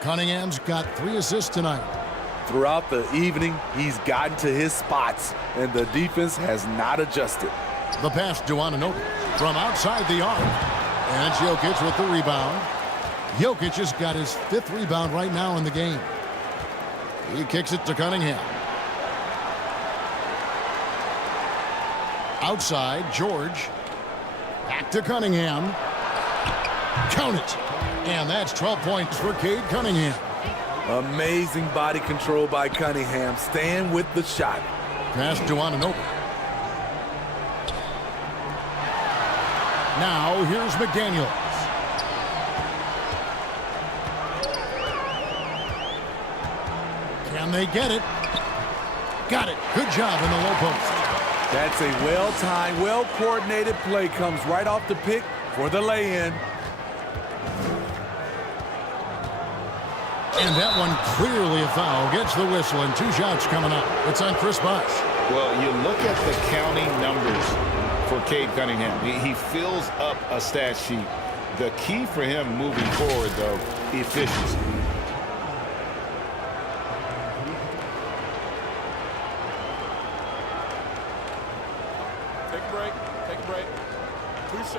Cunningham's got 3 assists tonight. Throughout the evening, he's gotten to his spots, and the defense has not adjusted. The pass to Anunoby from outside the arc. And Jokic with the rebound. Jokic has got his 5th rebound right now in the game. He kicks it to Cunningham. Outside, George. Back to Cunningham. Count it. And that's 12 points for Cade Cunningham. Amazing body control by Cunningham. Staying with the shot. Pass to Anunoby. Now here's McDaniels. Can they get it? Got it. Good job in the low post. That's a well-timed, well-coordinated play. Comes right off the pick for the lay-in. And that one clearly a foul. Gets the whistle, and 2 shots coming up. It's on Chris Bosh. Well, you look at the counting numbers for Cade Cunningham. He fills up a stat sheet. The key for him moving forward, though, efficiency. a break. Take a break. 2 shots.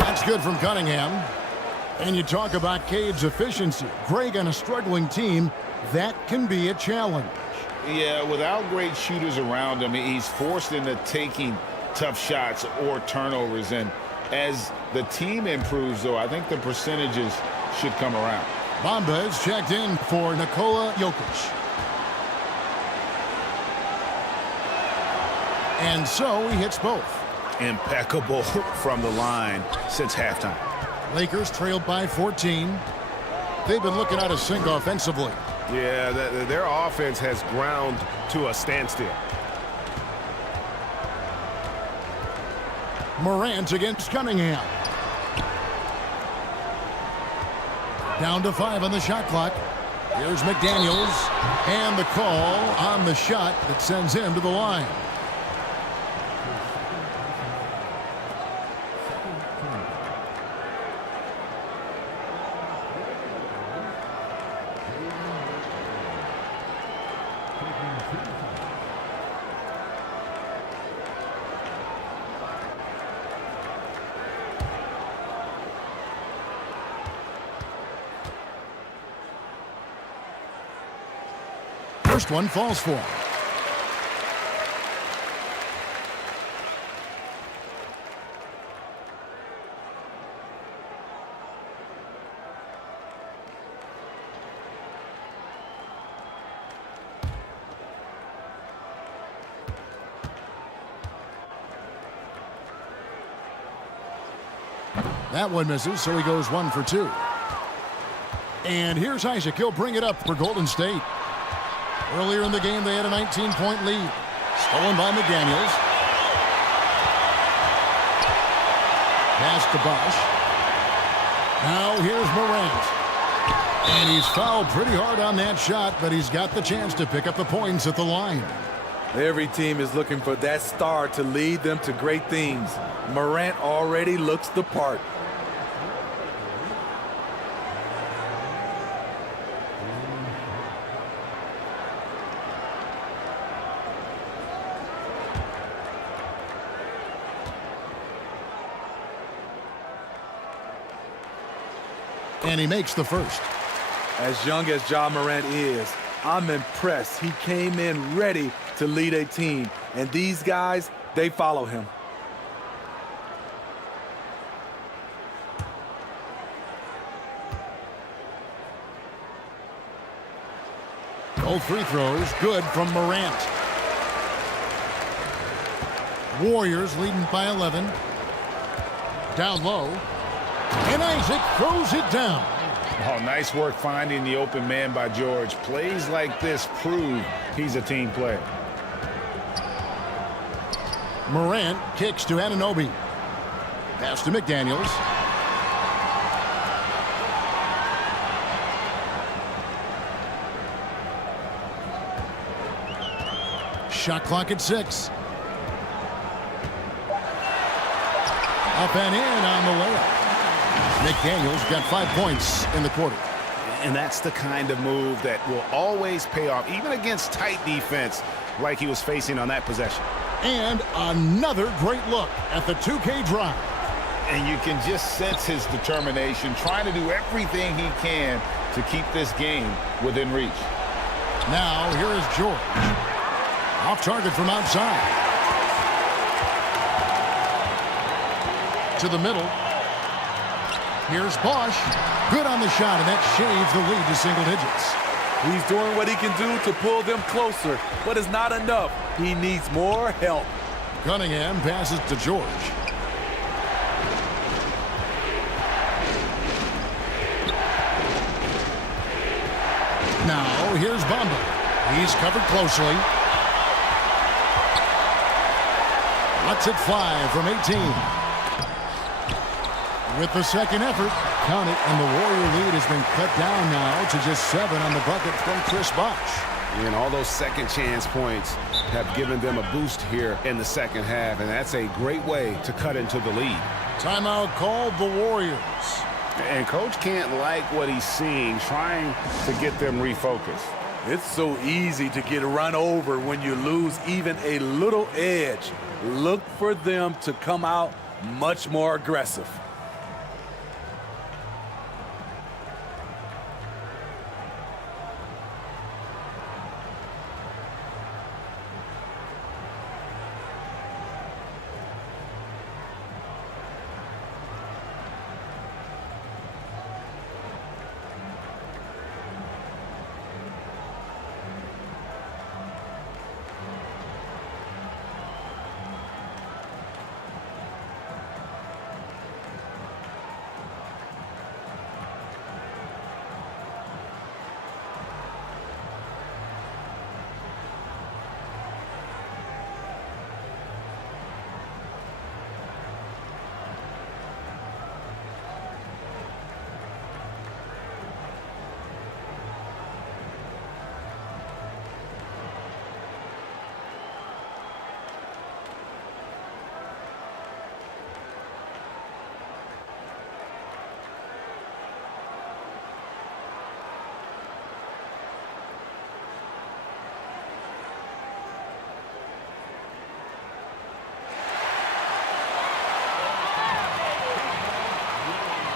That's good from Cunningham. And you talk about Cade's efficiency. Greg, on a struggling team, that can be a challenge. Yeah, without great shooters around him, he's forced into taking tough shots or turnovers. And as the team improves, though, I think the percentages should come around. Bamba is checked in for Nikola Jokic. And so he hits both. Impeccable from the line since halftime. Lakers trailed by 14. They've been looking out of sync offensively. Yeah, their offense has ground to a standstill. Morant against Cunningham. Down to 5 on the shot clock. Here's McDaniels. And the call on the shot that sends him to the line. First one falls for him. That one misses, so he goes 1 for 2. And here's Isaac. He'll bring it up for Golden State. Earlier in the game, they had a 19-point lead. Stolen by McDaniels. Pass to Bosch. Now here's Morant. And he's fouled pretty hard on that shot, but he's got the chance to pick up the points at the line. Every team is looking for that star to lead them to great things. Morant already looks the part. And he makes the first. As young as Ja Morant is, I'm impressed. He came in ready to lead a team. And these guys, they follow him. Both free throws good from Morant. Warriors leading by 11. Down low. And Isaac throws it down. Oh, nice work finding the open man by George. Plays like this prove he's a team player. Morant kicks to Anunoby. Pass to McDaniels. Shot clock at 6. Up and in on the layup. McDaniels got 5 points in the quarter. And that's the kind of move that will always pay off, even against tight defense like he was facing on that possession. And another great look at the 2K drive. And you can just sense his determination, trying to do everything he can to keep this game within reach. Now, here is George. Off target from outside. To the middle. Here's Bosch. Good on the shot, and that shaves the lead to single digits. He's doing what he can do to pull them closer, but it's not enough. He needs more help. Cunningham passes to George. Now, here's Bamba. He's covered closely. Lets it fly from 18. With the second effort, count it, and the Warrior lead has been cut down now to just 7 on the bucket from Chris Bosh. And all those second chance points have given them a boost here in the second half, and that's a great way to cut into the lead. Timeout called the Warriors. And Coach can't like what he's seeing, trying to get them refocused. It's so easy to get run over when you lose even a little edge. Look for them to come out much more aggressive.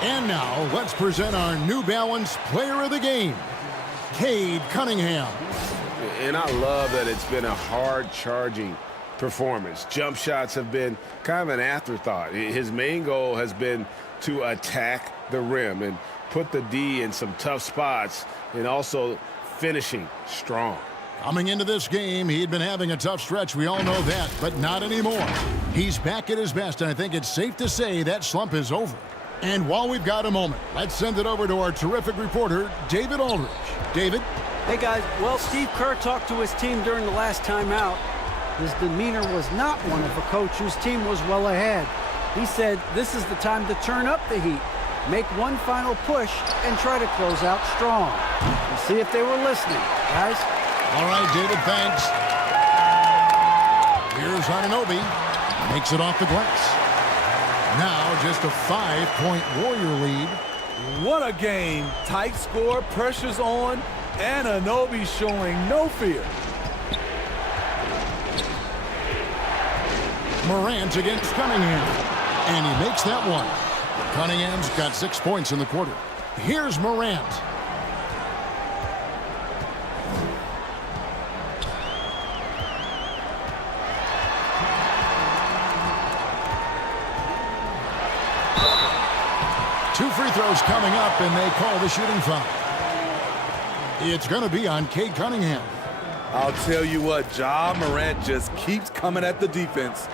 And now, let's present our New Balance Player of the Game, Cade Cunningham. And I love that it's been a hard-charging performance. Jump shots have been kind of an afterthought. His main goal has been to attack the rim and put the D in some tough spots, and also finishing strong. Coming into this game, he'd been having a tough stretch. We all know that, but not anymore. He's back at his best, and I think it's safe to say that slump is over. And while we've got a moment, let's send it over to our terrific reporter, David Aldridge. David? Hey, guys. Well, Steve Kerr talked to his team during the last timeout. His demeanor was not one of a coach whose team was well ahead. He said this is the time to turn up the heat, make one final push, and try to close out strong. We'll see if they were listening, guys. All right, David, thanks. Here's Anunoby. Makes it off the glass. Now just a 5-point Warrior lead. What a game. Tight score, pressure's on, and Anunoby showing no fear. Morant against Cunningham. And he makes that one. Cunningham's got 6 points in the quarter. Here's Morant. Two free throws coming up, and they call the shooting foul. It's going to be on Cade Cunningham. I'll tell you what, Ja Morant just keeps coming at the defense.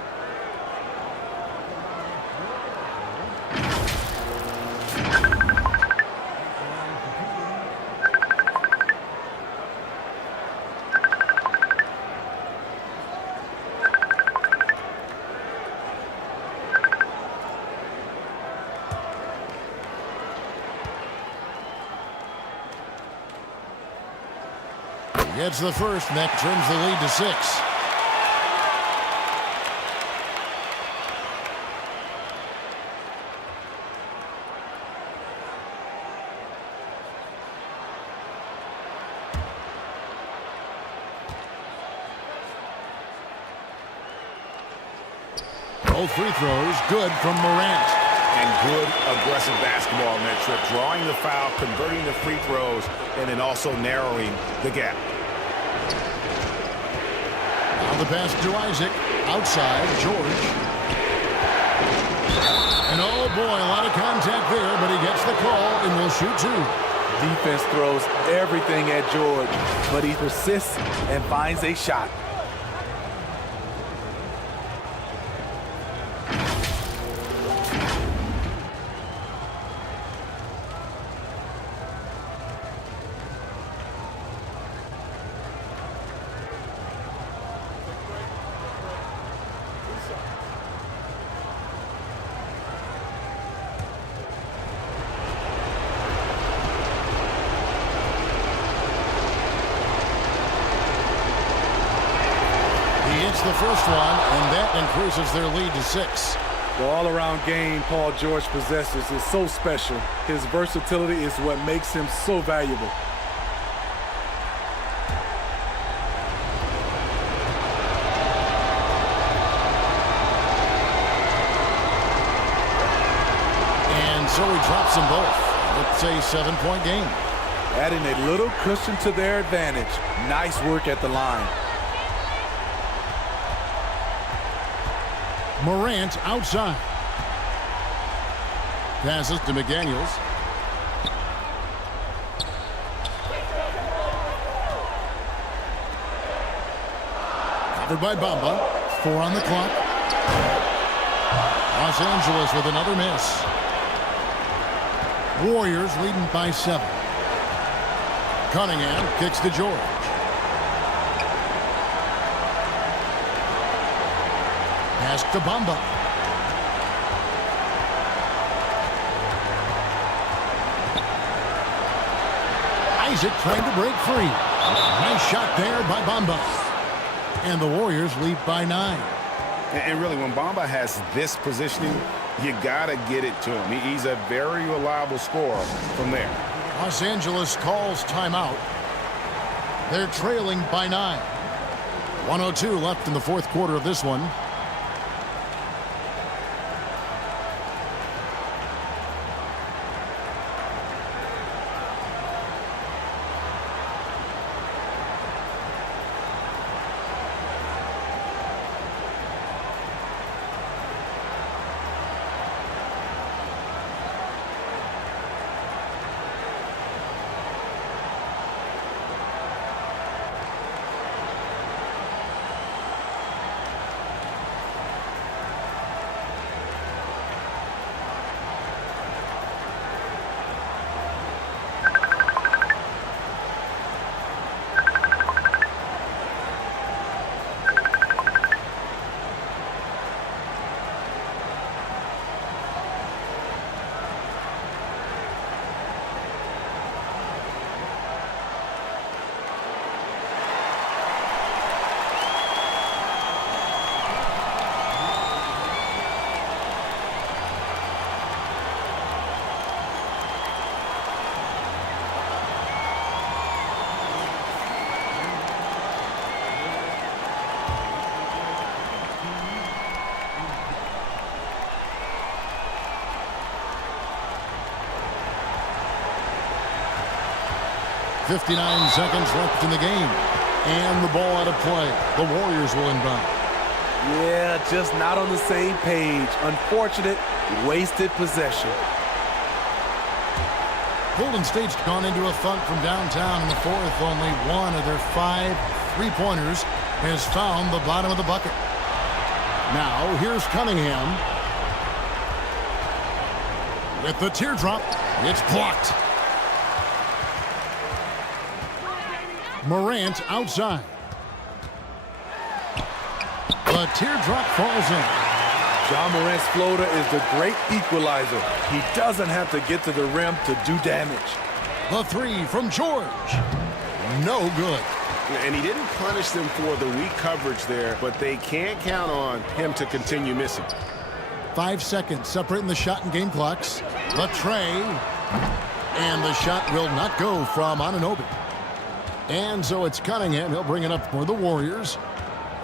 Gets the first, and that trims the lead to 6. Both free throws good from Morant. And good aggressive basketball on that trip, drawing the foul, converting the free throws, and then also narrowing the gap. Now the pass to Isaac. Outside, George. And oh boy, a lot of contact there, but he gets the call and will shoot 2. Defense throws everything at George, but he persists and finds a shot. It's the first one, and that increases their lead to 6. The all-around game Paul George possesses is so special. His versatility is what makes him so valuable. And so he drops them both. It's a 7-point game. Adding a little cushion to their advantage. Nice work at the line. Morant outside. Passes to McDaniels. Covered by Bamba. 4 on the clock. Los Angeles with another miss. Warriors leading by 7. Cunningham kicks to George. Pass to Bamba. Isaac trying to break free. Nice shot there by Bamba. And the Warriors lead by 9. And really, when Bamba has this positioning, you got to get it to him. He's a very reliable scorer from there. Los Angeles calls timeout. They're trailing by 9. 1:02 left in the fourth quarter of this one. .59 seconds left in the game. And the ball out of play. The Warriors will inbound. Yeah, just not on the same page. Unfortunate, wasted possession. Golden State's gone into a funk from downtown in the fourth. Only one of their 5 3-pointers has found the bottom of the bucket. Now, here's Cunningham. With the teardrop, it's blocked. Morant outside. The teardrop falls in. Ja Morant's floater is the great equalizer. He doesn't have to get to the rim to do damage. The 3 from George. No good. And he didn't punish them for the weak coverage there, but they can't count on him to continue missing. 5 seconds separating the shot and game clocks. The tray. And the shot will not go from Anunoby. And so it's Cunningham. He'll bring it up for the Warriors.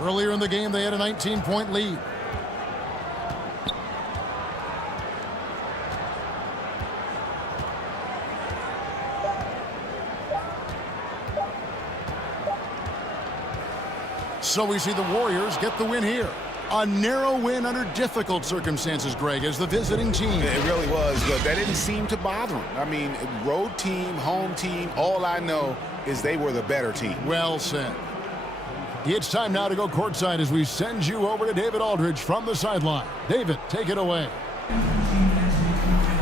Earlier in the game, they had a 19-point lead. So we see the Warriors get the win here. A narrow win under difficult circumstances, Greg, as the visiting team. It really was, but that didn't seem to bother him. I mean, road team, home team, all I know is they were the better team. Well said. It's time now to go courtside as we send you over to David Aldridge from the sideline. David, take it away.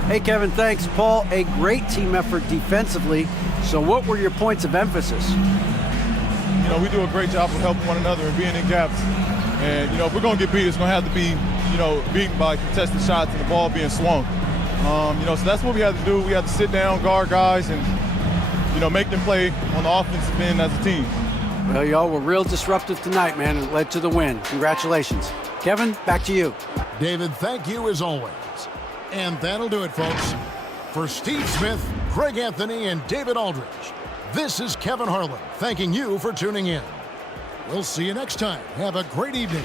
Hey, Kevin, thanks. Paul, a great team effort defensively. So what were your points of emphasis? You know, we do a great job of helping one another and being in gaps. And, you know, if we're going to get beat, it's going to have to be, you know, beaten by contested shots and the ball being swung. You know, so that's what we have to do. We have to sit down, guard guys, and, you know, make them play on the offensive end as a team. Well, y'all were real disruptive tonight, man, and led to the win. Congratulations. Kevin, back to you. David, thank you as always. And that'll do it, folks. For Steve Smith, Greg Anthony, and David Aldridge, this is Kevin Harlan thanking you for tuning in. We'll see you next time. Have a great evening.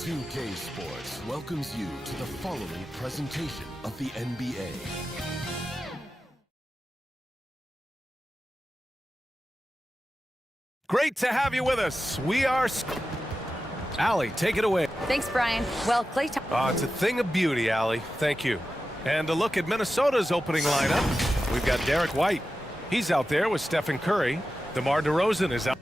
2K Sports welcomes you to the following presentation of the NBA. Great to have you with us. We are... Allie, take it away. Thanks, Brian. Well, Klay Thompson... It's a thing of beauty, Allie. Thank you. And a look at Minnesota's opening lineup. We've got Derek White. He's out there with Stephen Curry. DeMar DeRozan is out.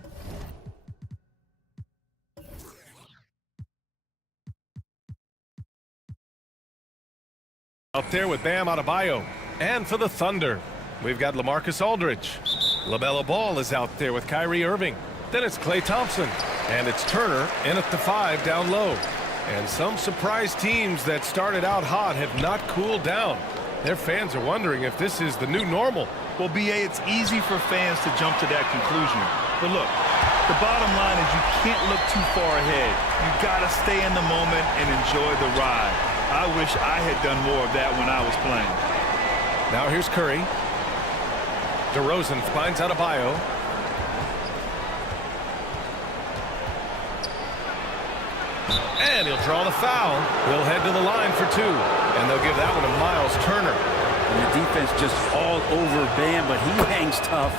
Out there with Bam Adebayo. And for the Thunder, we've got LaMarcus Aldridge. LaMelo Ball is out there with Kyrie Irving. Then it's Klay Thompson. And it's Turner in at the 5 down low. And some surprise teams that started out hot have not cooled down. Their fans are wondering if this is the new normal. Well, B.A., it's easy for fans to jump to that conclusion. But look, the bottom line is you can't look too far ahead. You got to stay in the moment and enjoy the ride. I wish I had done more of that when I was playing. Now here's Curry. DeRozan finds Adebayo. And he'll draw the foul. He'll head to the line for 2. And they'll give that one to Miles Turner. And the defense just all over Bam, but he hangs tough.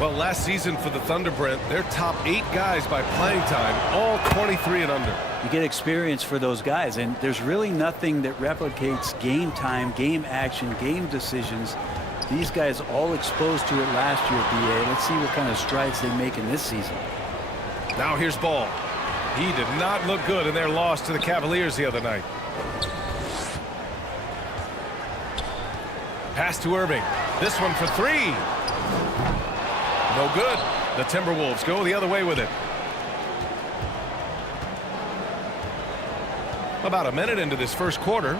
Well, last season for the Thunder, Brent, their top 8 guys by playing time, all 23 and under. You get experience for those guys, and there's really nothing that replicates game time, game action, game decisions. These guys all exposed to it last year, B.A. Let's see what kind of strides they make in this season. Now here's Ball. He did not look good in their loss to the Cavaliers the other night. Pass to Irving. This one for 3. No good. The Timberwolves go the other way with it. About a minute into this first quarter.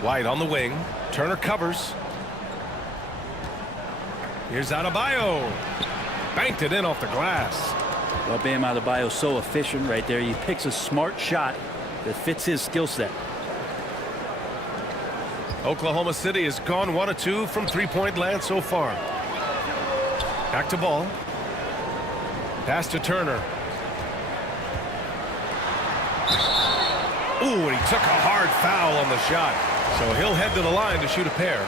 White on the wing. Turner covers. Here's Adebayo. Banked it in off the glass. Well, Bam Adebayo is so efficient right there. He picks a smart shot that fits his skill set. Oklahoma City has gone 1 of 2 from three-point land so far. Back to Ball. Pass to Turner. Ooh, and he took a hard foul on the shot. So he'll head to the line to shoot a pair.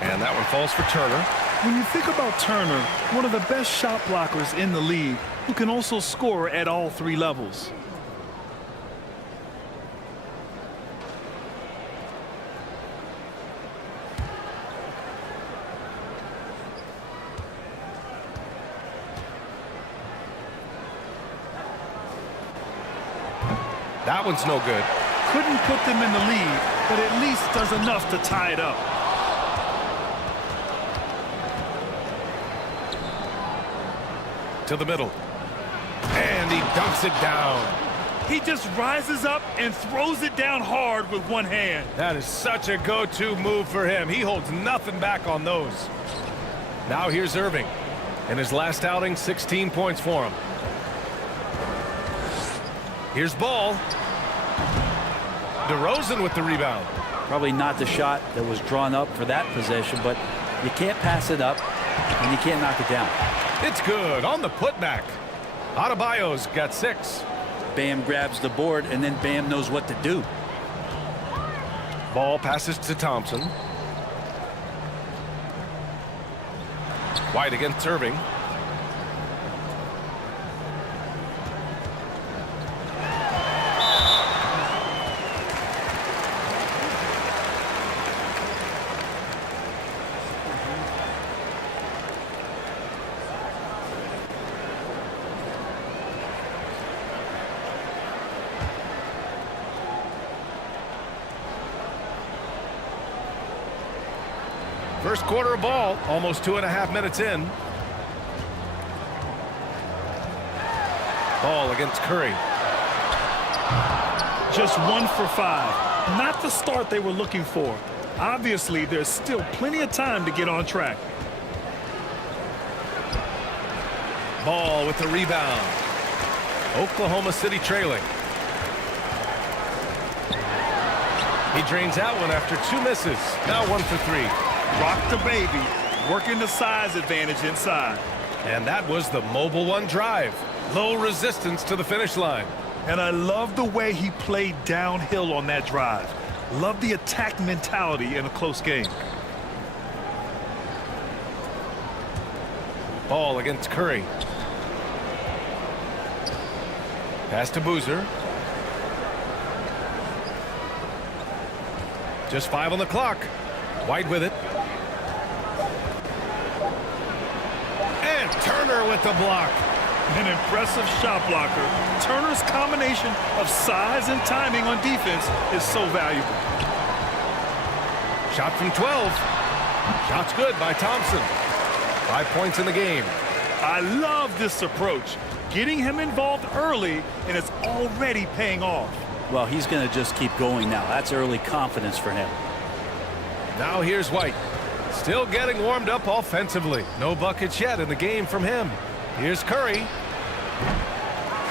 And that one falls for Turner. When you think about Turner, one of the best shot blockers in the league who can also score at all 3 levels. That one's no good. Couldn't put them in the lead, but at least does enough to tie it up. To the middle. And he dunks it down. He just rises up and throws it down hard with one hand. That is such a go-to move for him. He holds nothing back on those. Now here's Irving. In his last outing, 16 points for him. Here's Ball. DeRozan with the rebound. Probably not the shot that was drawn up for that possession, but you can't pass it up and you can't knock it down. It's good on the putback. Adebayo's got 6. Bam grabs the board, and then Bam knows what to do. Ball passes to Thompson. White against Irving. First quarter of ball, almost 2.5 minutes in. Ball against Curry. Just 1 for 5. Not the start they were looking for. Obviously, there's still plenty of time to get on track. Ball with the rebound. Oklahoma City trailing. He drains that one after 2 misses. Now 1 for 3. Rock the baby, working the size advantage inside. And that was the mobile 1 drive. Low resistance to the finish line. And I love the way he played downhill on that drive. Love the attack mentality in a close game. Ball against Curry. Pass to Boozer. Just 5 on the clock. White with it. And Turner with the block. An impressive shot blocker. Turner's combination of size and timing on defense is so valuable. Shot from 12. Shot's good by Thompson. 5 points in the game. I love this approach. Getting him involved early, and it's already paying off. Well, he's going to just keep going now. That's early confidence for him. Now here's White. Still getting warmed up offensively. No buckets yet in the game from him. Here's Curry.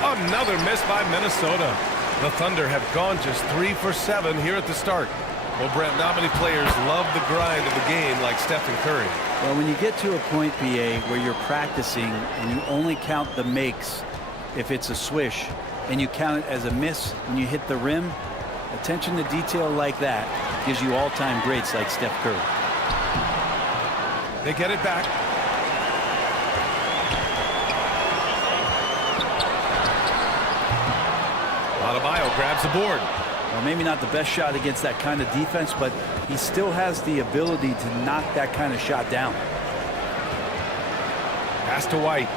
Another miss by Minnesota. The Thunder have gone just 3 for 7 here at the start. Well, Brent, not many players love the grind of the game like Stephen Curry. Well, when you get to a point, BA, where you're practicing and you only count the makes if it's a swish, and you count it as a miss when you hit the rim, attention to detail like that gives you all-time greats like Steph Curry. They get it back. Adebayo grabs the board. Well, maybe not the best shot against that kind of defense, but he still has the ability to knock that kind of shot down. Pass to White.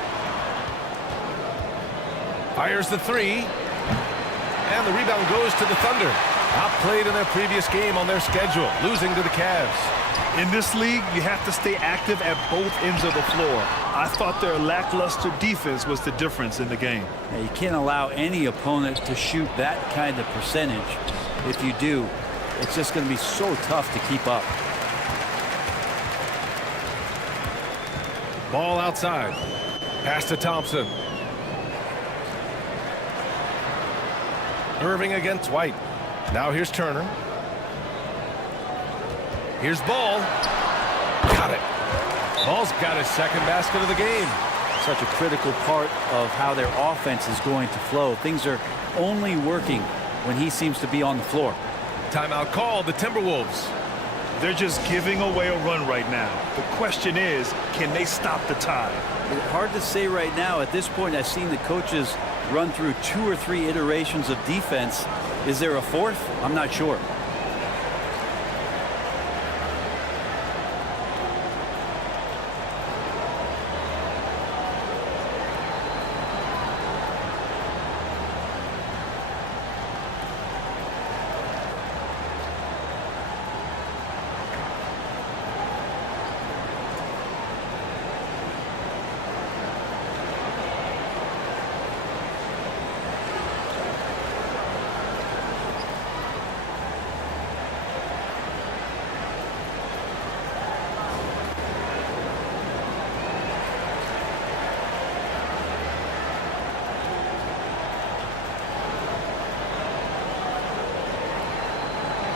Fires the three. And the rebound goes to the Thunder. Outplayed in their previous game on their schedule, losing to the Cavs. In this league, you have to stay active at both ends of the floor. I thought their lackluster defense was the difference in the game. Now, you can't allow any opponent to shoot that kind of percentage. If you do, it's just going to be so tough to keep up. Ball outside. Pass to Thompson. Irving against White. Now here's Turner. Here's Ball. Got it. Ball's got his second basket of the game. Such a critical part of how their offense is going to flow. Things are only working when he seems to be on the floor. Timeout called, the Timberwolves. They're just giving away a run right now. The question is, can they stop the tide? It's hard to say right now. At this point, I've seen the coaches run through 2 or 3 iterations of defense. Is there a fourth? I'm not sure.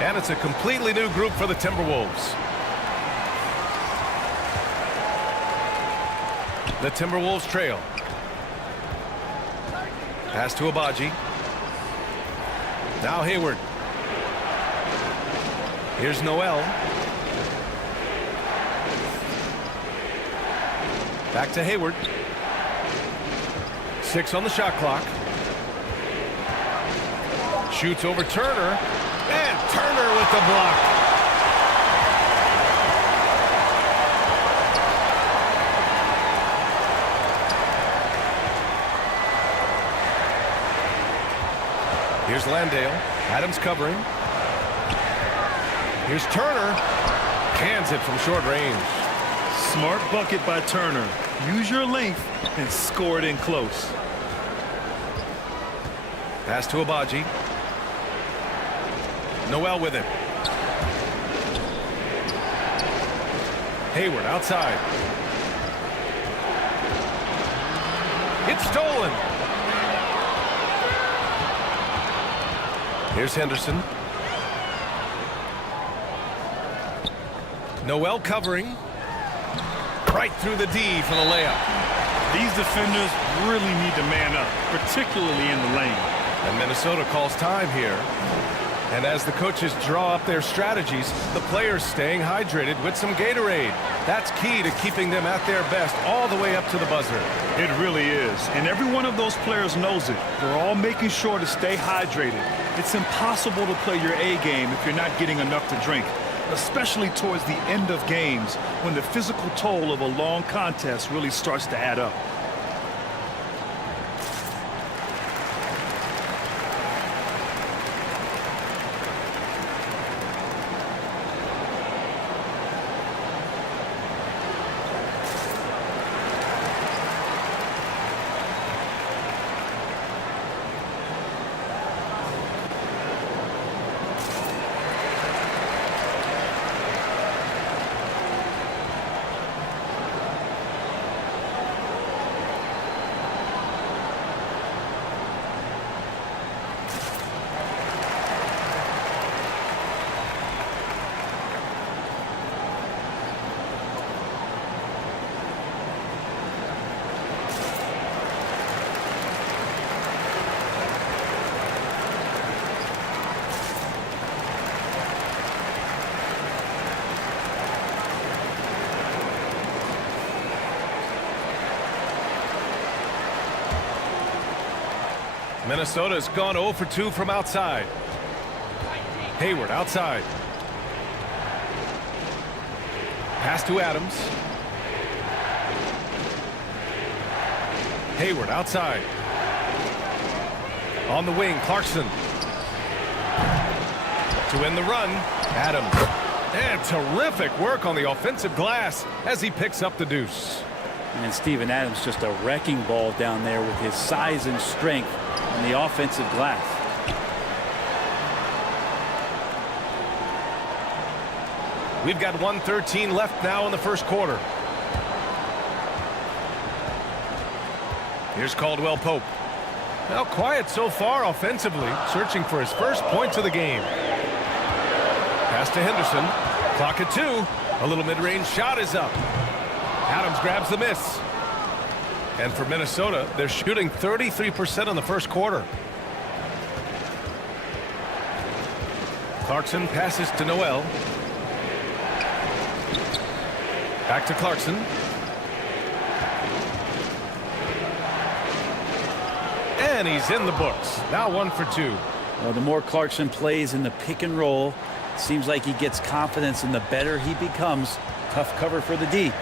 And it's a completely new group for the Timberwolves. The Timberwolves trail. Pass to Abaji. Now Hayward. Here's Noel. Back to Hayward. 6 on the shot clock. Shoots over Turner. And Turner with the block. Here's Landale. Adams covering. Here's Turner. Cans it from short range. Smart bucket by Turner. Use your length and score it in close. Pass to Abaji. Noel with it. Hayward outside. It's stolen. Here's Henderson. Noel covering. Right through the D for the layup. These defenders really need to man up, particularly in the lane. And Minnesota calls time here. And as the coaches draw up their strategies, the players staying hydrated with some Gatorade. That's key to keeping them at their best all the way up to the buzzer. It really is. And every one of those players knows it. They're all making sure to stay hydrated. It's impossible to play your A game if you're not getting enough to drink, especially towards the end of games when the physical toll of a long contest really starts to add up. Minnesota's gone 0 for 2 from outside. Hayward outside. Pass to Adams. Hayward outside. On the wing, Clarkson. To win the run, Adams. And terrific work on the offensive glass as he picks up the deuce. And Steven Adams just a wrecking ball down there with his size and strength on the offensive glass. We've got 1:13 left now in the first quarter. Here's Caldwell Pope. Now quiet so far offensively, searching for his first points of the game. Pass to Henderson. Clock at 2. A little mid-range shot is up. Adams grabs the miss. And for Minnesota, they're shooting 33% in the first quarter. Clarkson passes to Noel. Back to Clarkson. And he's in the books. Now 1 for 2. Well, the more Clarkson plays in the pick and roll, it seems like he gets confidence, and the better he becomes. Tough cover for the D.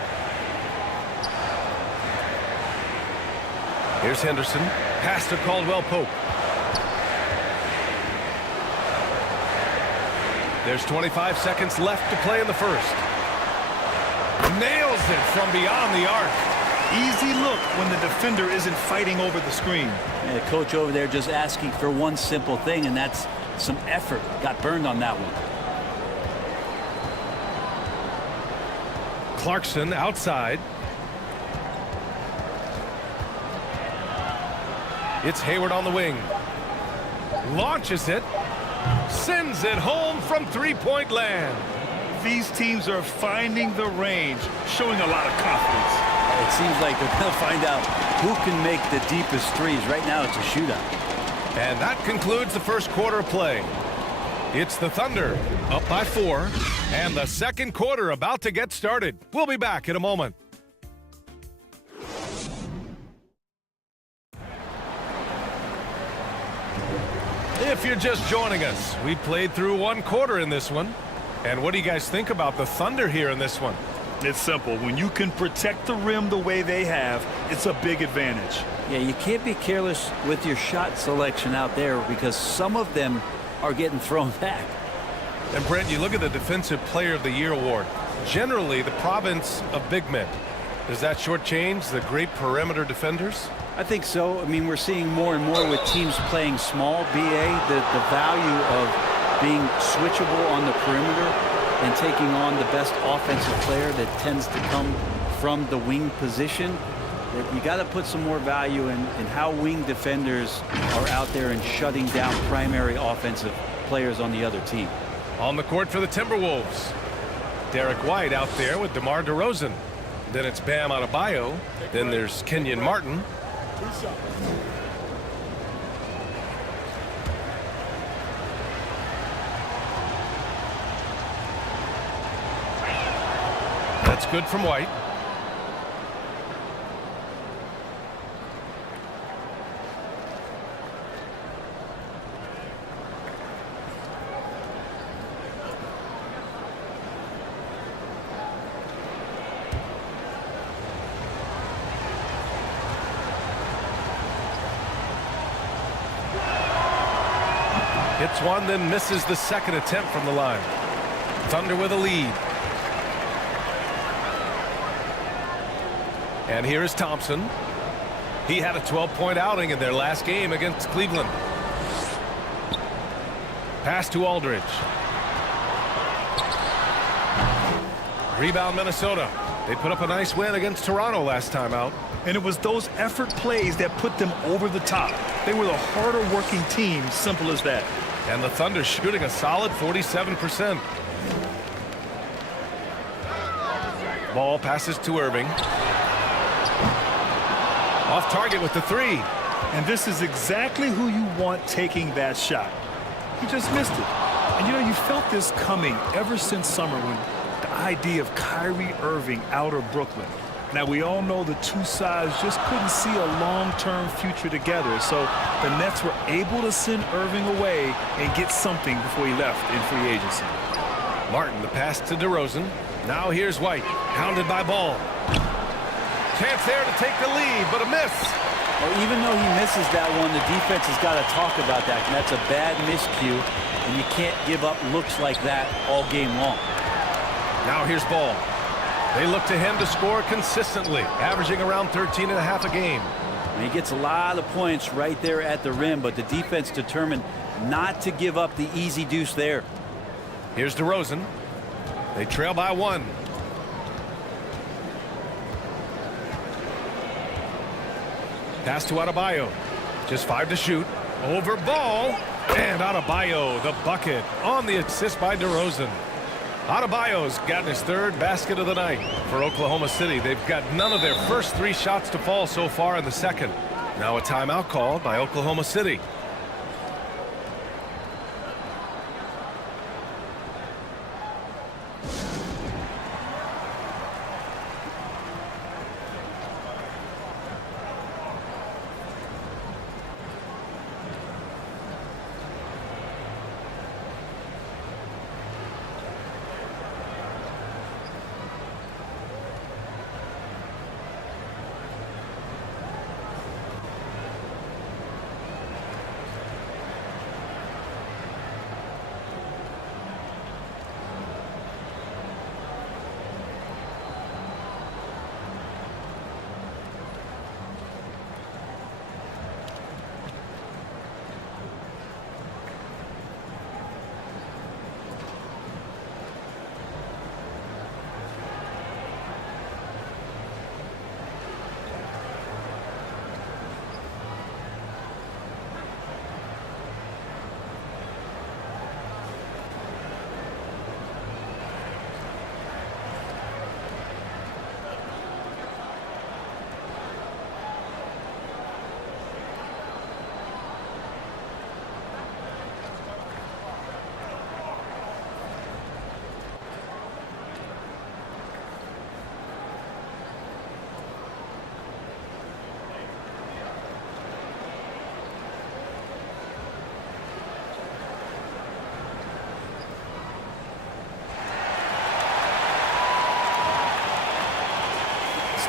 Here's Henderson. Pass to Caldwell Pope. There's 25 seconds left to play in the first. Nails it from beyond the arc. Easy look when the defender isn't fighting over the screen. And the coach over there just asking for one simple thing, and that's some effort. Got burned on that one. Clarkson outside. It's Hayward on the wing. Launches it. Sends it home from three-point land. These teams are finding the range, showing a lot of confidence. It seems like they're going to find out who can make the deepest threes. Right now it's a shootout. And that concludes the first quarter of play. It's the Thunder up by 4, and the second quarter about to get started. We'll be back in a moment. If you're just joining us, we played through 1 quarter in this one. And what do you guys think about the Thunder here in this one? It's simple. When you can protect the rim the way they have, it's a big advantage. Yeah, you can't be careless with your shot selection out there because some of them are getting thrown back. And Brent, you look at the Defensive Player of the Year award. Generally, the province of big men. Does that shortchange the great perimeter defenders? I think so. I mean, we're seeing more and more with teams playing small, BA, the value of being switchable on the perimeter and taking on the best offensive player that tends to come from the wing position. You got to put some more value in how wing defenders are out there and shutting down primary offensive players on the other team. On the court for the Timberwolves, Derek White out there with DeMar DeRozan. Then it's Bam Adebayo. Then there's Kenyon Martin. That's good from White. Hits one, then misses the second attempt from the line. Thunder with a lead. And here is Thompson. He had a 12-point outing in their last game against Cleveland. Pass to Aldridge. Rebound Minnesota. They put up a nice win against Toronto last time out. And it was those effort plays that put them over the top. They were the harder working team, simple as that. And the Thunder shooting a solid 47%. Ball passes to Irving. Off target with the 3. And this is exactly who you want taking that shot. He just missed it. And you know, you felt this coming ever since summer when the idea of Kyrie Irving out of Brooklyn. Now, we all know the two sides just couldn't see a long-term future together, so the Nets were able to send Irving away and get something before he left in free agency. Martin, the pass to DeRozan. Now here's White, hounded by Ball. Chance there to take the lead, but a miss. Well, even though he misses that one, the defense has got to talk about that, and that's a bad miscue, and you can't give up looks like that all game long. Now here's Ball. They look to him to score consistently, averaging around 13.5 a game. And he gets a lot of points right there at the rim, but the defense determined not to give up the easy deuce there. Here's DeRozan. They trail by 1. Pass to Adebayo. Just 5 to shoot. Over Ball. And Adebayo, the bucket on the assist by DeRozan. Adebayo's gotten his 3rd basket of the night for Oklahoma City. They've got none of their first 3 shots to fall so far in the second. Now a timeout called by Oklahoma City.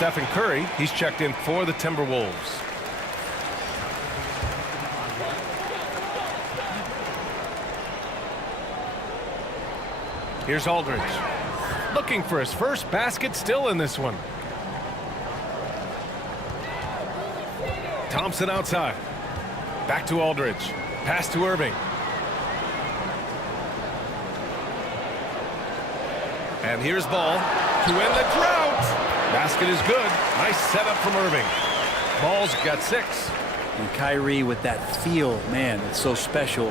Stephen Curry, he's checked in for the Timberwolves. Here's Aldridge. Looking for his first basket, still in this one. Thompson outside. Back to Aldridge. Pass to Irving. And here's Ball to end the drought. Basket is good. Nice setup from Irving. Ball's got 6. And Kyrie with that feel, man, it's so special,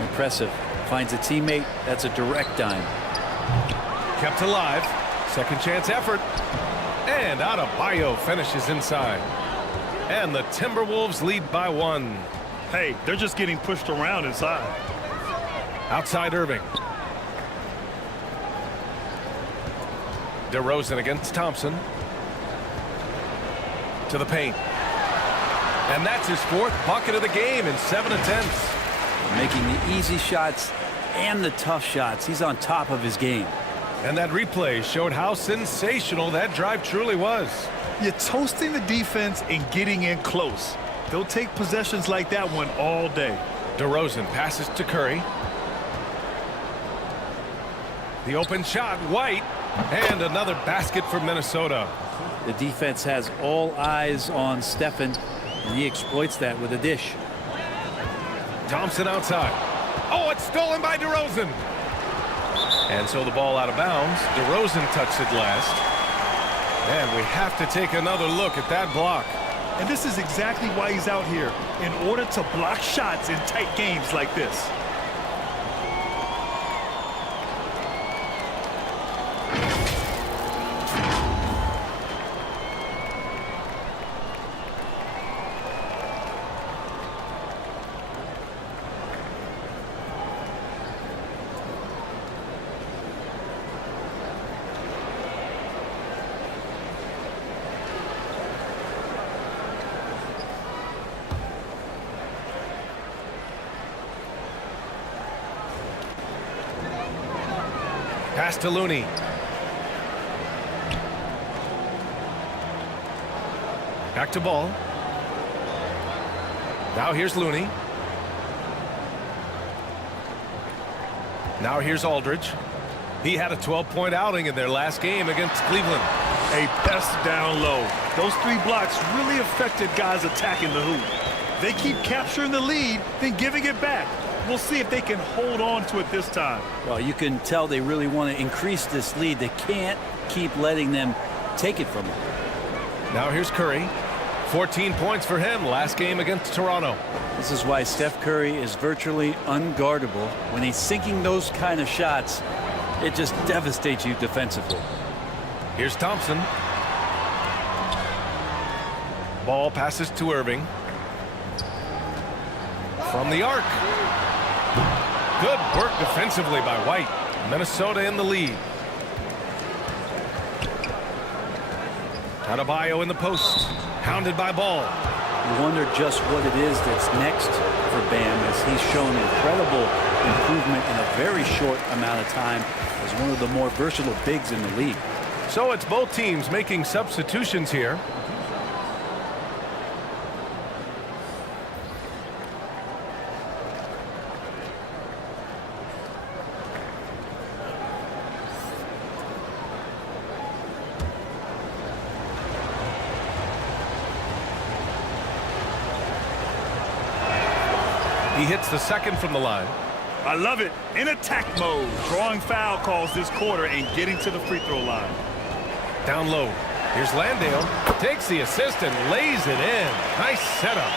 impressive. Finds a teammate, that's a direct dime. Kept alive. Second chance effort. And Adebayo finishes inside. And the Timberwolves lead by 1. Hey, they're just getting pushed around inside. Outside Irving. DeRozan against Thompson. To the paint. And that's his 4th bucket of the game in 7 attempts. Making the easy shots and the tough shots. He's on top of his game. And that replay showed how sensational that drive truly was. You're toasting the defense and getting in close. They'll take possessions like that one all day. DeRozan passes to Curry. The open shot, White. And another basket for Minnesota. The defense has all eyes on Stephen, and he exploits that with a dish. Thompson outside. Oh, it's stolen by DeRozan. And so the ball out of bounds. DeRozan touched it last. And we have to take another look at that block. And this is exactly why he's out here, in order to block shots in tight games like this. Pass to Looney. Back to Ball. Now here's Looney. Now here's Aldridge. He had a 12-point outing in their last game against Cleveland. A pest down low. Those 3 blocks really affected guys attacking the hoop. They keep capturing the lead, then giving it back. We'll see if they can hold on to it this time. Well, you can tell they really want to increase this lead. They can't keep letting them take it from them. Now here's Curry. 14 points for him last game against Toronto. This is why Steph Curry is virtually unguardable. When he's sinking those kind of shots, it just devastates you defensively. Here's Thompson. Ball passes to Irving. From the arc. Good work defensively by White. Minnesota in the lead. Adebayo in the post. Hounded by Ball. You wonder just what it is that's next for Bam, as he's shown incredible improvement in a very short amount of time as one of the more versatile bigs in the league. So it's both teams making substitutions here. He hits the second from the line. I love it. In attack mode. Drawing foul calls this quarter and getting to the free throw line. Down low. Here's Landale. Takes the assist and lays it in. Nice setup.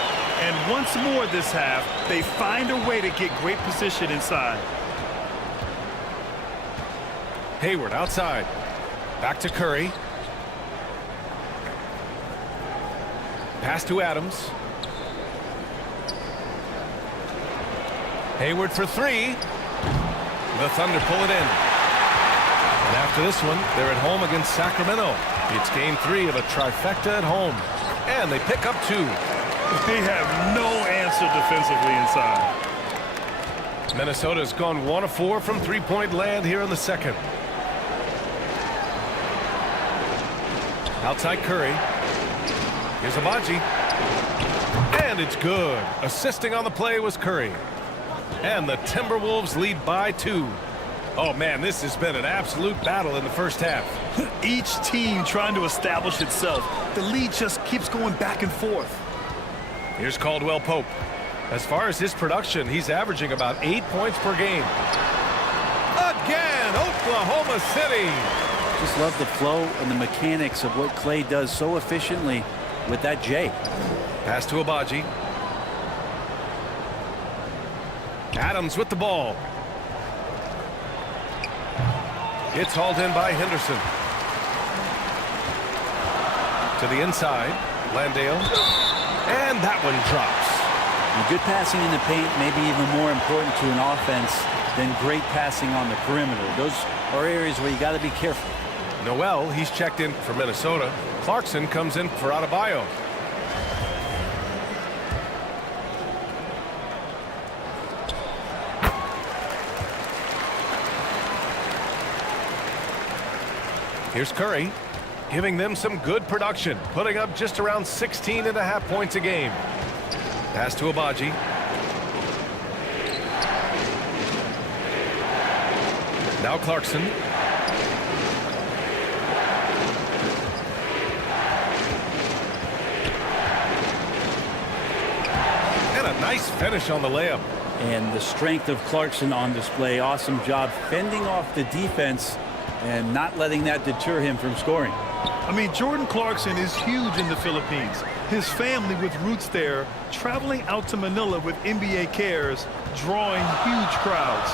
And once more this half, they find a way to get great position inside. Hayward outside. Back to Curry. Pass to Adams. Hayward for 3. The Thunder pull it in. And after this one, they're at home against Sacramento. It's game 3 of a trifecta at home. And they pick up 2. They have no answer defensively inside. Minnesota's gone 1 of 4 from three-point land here in the second. Outside Curry. Here's Abaji. And it's good. Assisting on the play was Curry. And the Timberwolves lead by 2. Oh, man, this has been an absolute battle in the first half. Each team trying to establish itself. The lead just keeps going back and forth. Here's Caldwell Pope. As far as his production, he's averaging about 8 points per game. Again, Oklahoma City. Just love the flow and the mechanics of what Clay does so efficiently with that J. Pass to Abaji. Adams with the ball. It's hauled in by Henderson. To the inside, Landale. And that one drops. And good passing in the paint may be even more important to an offense than great passing on the perimeter. Those are areas where you got to be careful. Noel, he's checked in for Minnesota. Clarkson comes in for Adebayo. Here's Curry, giving them some good production, putting up just around 16.5 points a game. Pass to Abaji. Now Clarkson. And a nice finish on the layup. And the strength of Clarkson on display. Awesome job fending off the defense and not letting that deter him from scoring. I mean, Jordan Clarkson is huge in the Philippines. His family with roots there, traveling out to Manila with NBA cares, drawing huge crowds.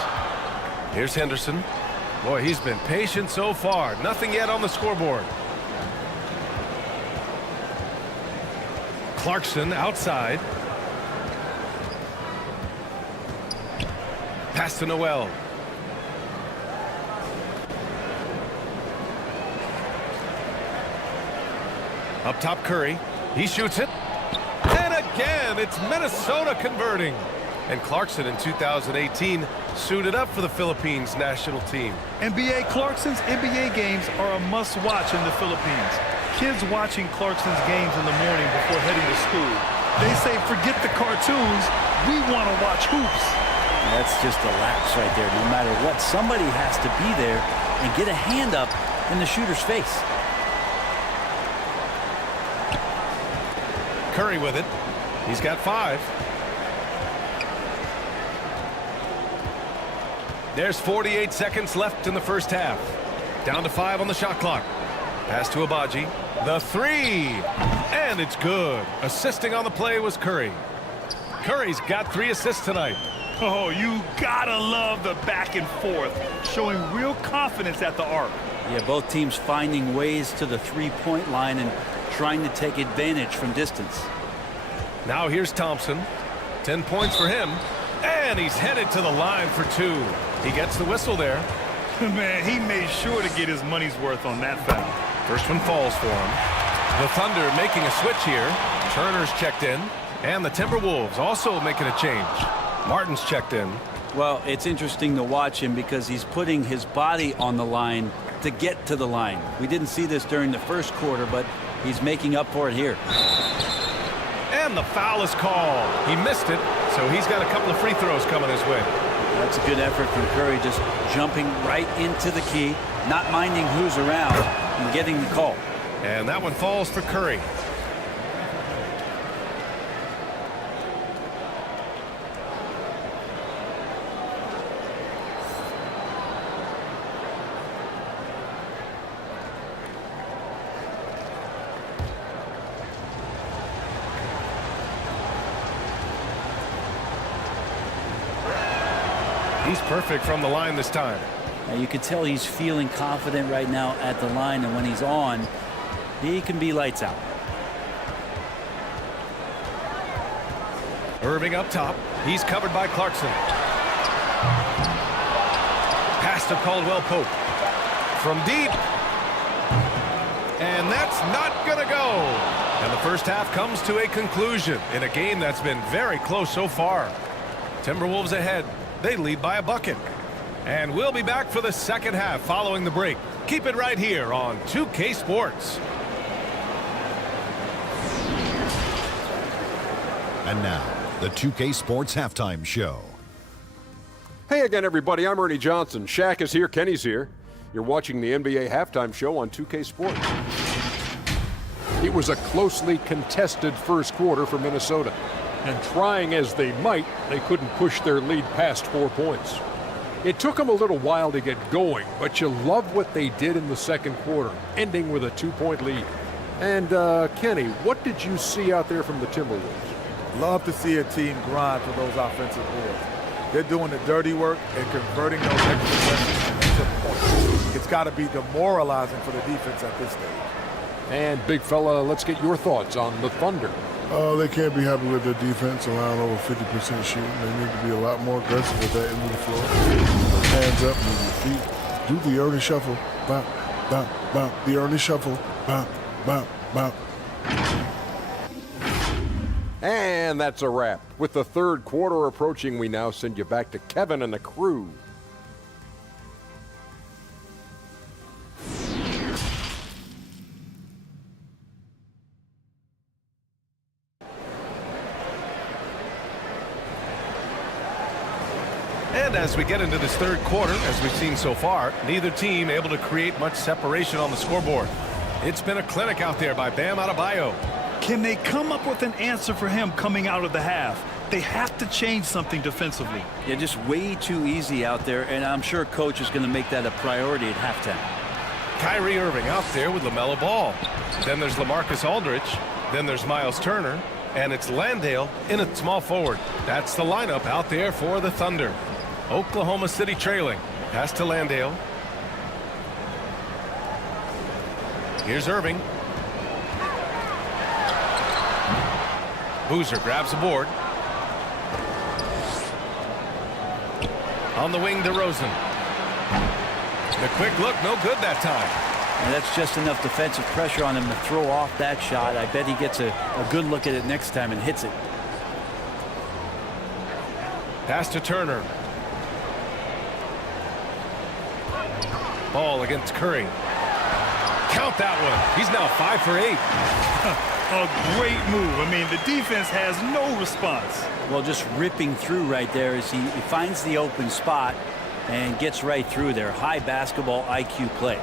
Here's Henderson. Boy, he's been patient so far. Nothing yet on the scoreboard. Clarkson outside. Pass to Noel. Up top, Curry. He shoots it. And again, it's Minnesota converting. And Clarkson in 2018 suited up for the Philippines national team. NBA Clarkson's NBA games are a must-watch in the Philippines. Kids watching Clarkson's games in the morning before heading to school. They say, forget the cartoons, we want to watch hoops. That's just a lapse right there. No matter what, somebody has to be there and get a hand up in the shooter's face. Curry with it. He's got 5. There's 48 seconds left in the first half. Down to 5 on the shot clock. Pass to Abaji. The 3. And it's good. Assisting on the play was Curry. Curry's got 3 assists tonight. Oh, you gotta love the back and forth, showing real confidence at the arc. Yeah, both teams finding ways to the three-point line and trying to take advantage from distance. Now here's Thompson. 10 points for him. And he's headed to the line for 2. He gets the whistle there. Man, he made sure to get his money's worth on that foul. First one falls for him. The Thunder making a switch here. Turner's checked in. And the Timberwolves also making a change. Martin's checked in. Well, it's interesting to watch him because he's putting his body on the line to get to the line. We didn't see this during the first quarter, but he's making up for it here. And the foul is called. He missed it, so he's got a couple of free throws coming his way. That's a good effort from Curry, just jumping right into the key, not minding who's around, and getting the call. And that one falls for Curry. He's perfect from the line this time. Now you can tell he's feeling confident right now at the line, and when he's on, he can be lights out. Irving up top. He's covered by Clarkson. Pass to Caldwell Pope. From deep. And that's not going to go. And the first half comes to a conclusion in a game that's been very close so far. Timberwolves ahead. They lead by a bucket. And we'll be back for the second half following the break. Keep it right here on 2K Sports. And now, the 2K Sports Halftime Show. Hey again, everybody. I'm Ernie Johnson. Shaq is here. Kenny's here. You're watching the NBA Halftime Show on 2K Sports. It was a closely contested first quarter for Minnesota. And trying as they might, they couldn't push their lead past 4 points. It took them a little while to get going, but you love what they did in the second quarter, ending with a 2-point lead. And, Kenny, what did you see out there from the Timberwolves? Love to see a team grind for those offensive boards. They're doing the dirty work and converting those extra possessions into points. It's got to be demoralizing for the defense at this stage. And, big fella, let's get your thoughts on the Thunder. They can't be happy with their defense, allowing over 50% shooting. They need to be a lot more aggressive with that end of the floor. Hands up, move your feet. Do the early shuffle. Bop, bop, bop. The early shuffle. Bop, bop, bop. And that's a wrap. With the third quarter approaching, we now send you back to Kevin and the crew. And as we get into this third quarter, as we've seen so far, neither team able to create much separation on the scoreboard. It's been a clinic out there by Bam Adebayo. Can they come up with an answer for him coming out of the half? They have to change something defensively. Yeah, just way too easy out there, and I'm sure coach is going to make that a priority at halftime. Kyrie Irving out there with LaMelo Ball. Then there's LaMarcus Aldridge. Then there's Miles Turner. And it's Landale in at small forward. That's the lineup out there for the Thunder. Oklahoma City trailing. Pass to Landale. Here's Irving. Boozer grabs the board. On the wing, DeRozan. The quick look, no good that time. And that's just enough defensive pressure on him to throw off that shot. I bet he gets a good look at it next time and hits it. Pass to Turner. Ball against Curry. Count that one. He's now 5 for 8. A great move. I mean, the defense has no response. Well, just ripping through right there as he finds the open spot and gets right through there. High basketball IQ play.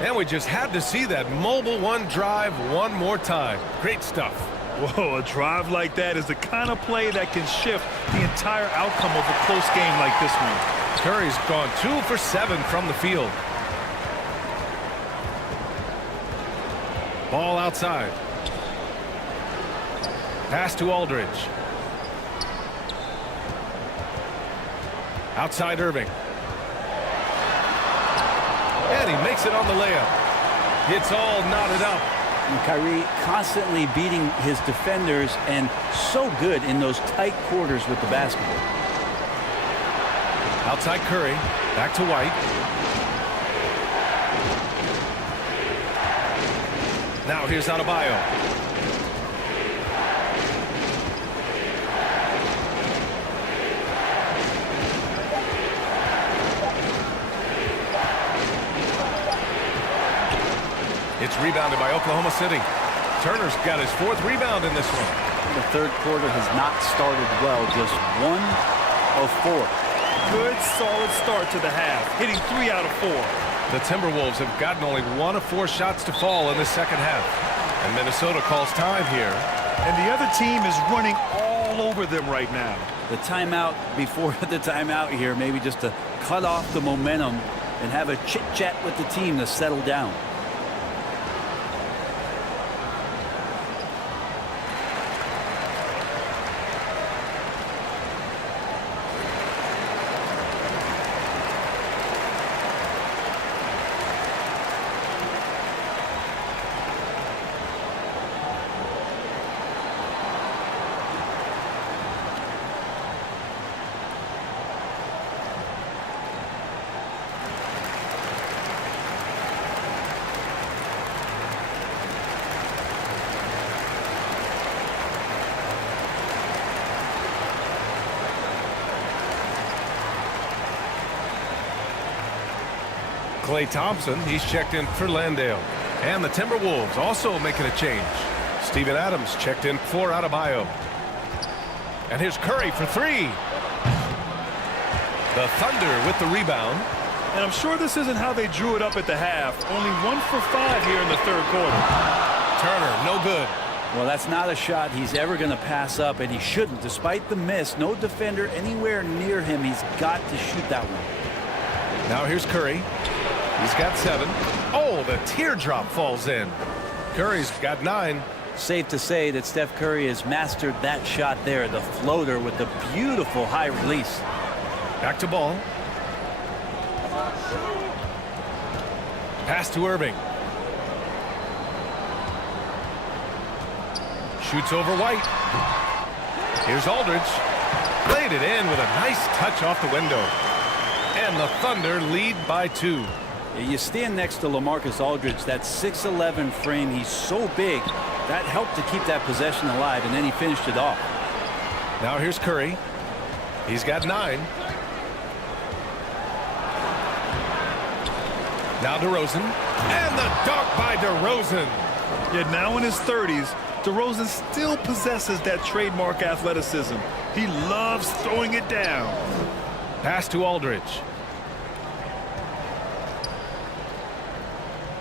And we just had to see that mobile one drive one more time. Great stuff. Whoa, a drive like that is the kind of play that can shift the entire outcome of a close game like this one. Curry's gone 2 for 7 from the field. Ball outside. Pass to Aldridge. Outside Irving. And he makes it on the layup. It's all knotted up. And Kyrie constantly beating his defenders and so good in those tight quarters with the basketball. Outside Curry. Back to White. Now here's Adebayo. It's rebounded by Oklahoma City. Turner's got his 4th rebound in this one. The third quarter has not started well. Just 1 of 4. Good, solid start to the half, hitting 3 out of 4. The Timberwolves have gotten only 1 of 4 shots to fall in the second half. And Minnesota calls time here. And the other team is running all over them right now. The timeout before the timeout here, maybe just to cut off the momentum and have a chit-chat with the team to settle down. Klay Thompson, he's checked in for Landale. And the Timberwolves also making a change. Steven Adams checked in for Adebayo. And here's Curry for 3. The Thunder with the rebound. And I'm sure this isn't how they drew it up at the half. Only 1 for 5 here in the third quarter. Turner, no good. Well, that's not a shot he's ever going to pass up, and he shouldn't. Despite the miss, no defender anywhere near him. He's got to shoot that one. Now here's Curry. He's got 7. Oh, the teardrop falls in. Curry's got 9. Safe to say that Steph Curry has mastered that shot there, the floater with the beautiful high release. Back to Ball. Pass to Irving. Shoots over White. Here's Aldridge. Laid it in with a nice touch off the window. And the Thunder lead by 2. You stand next to LaMarcus Aldridge, that 6'11" frame, he's so big. That helped to keep that possession alive, and then he finished it off. Now here's Curry. He's got 9. Now DeRozan. And the dunk by DeRozan. Yet now in his 30s, DeRozan still possesses that trademark athleticism. He loves throwing it down. Pass to Aldridge.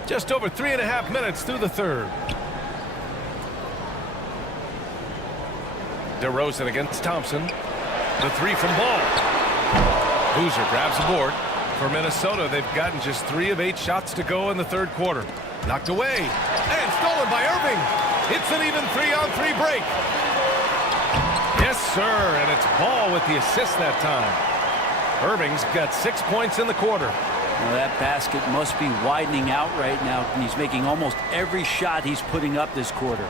Just over 3.5 minutes through the third. DeRozan against Thompson. The 3 from Ball. Boozer grabs the board. For Minnesota, they've gotten just 3 of 8 shots to go in the third quarter. Knocked away. And stolen by Irving. It's an even 3-on-3 break. Yes, sir. And it's Ball with the assist that time. Irving's got 6 points in the quarter. Well, that basket must be widening out right now. And he's making almost every shot he's putting up this quarter.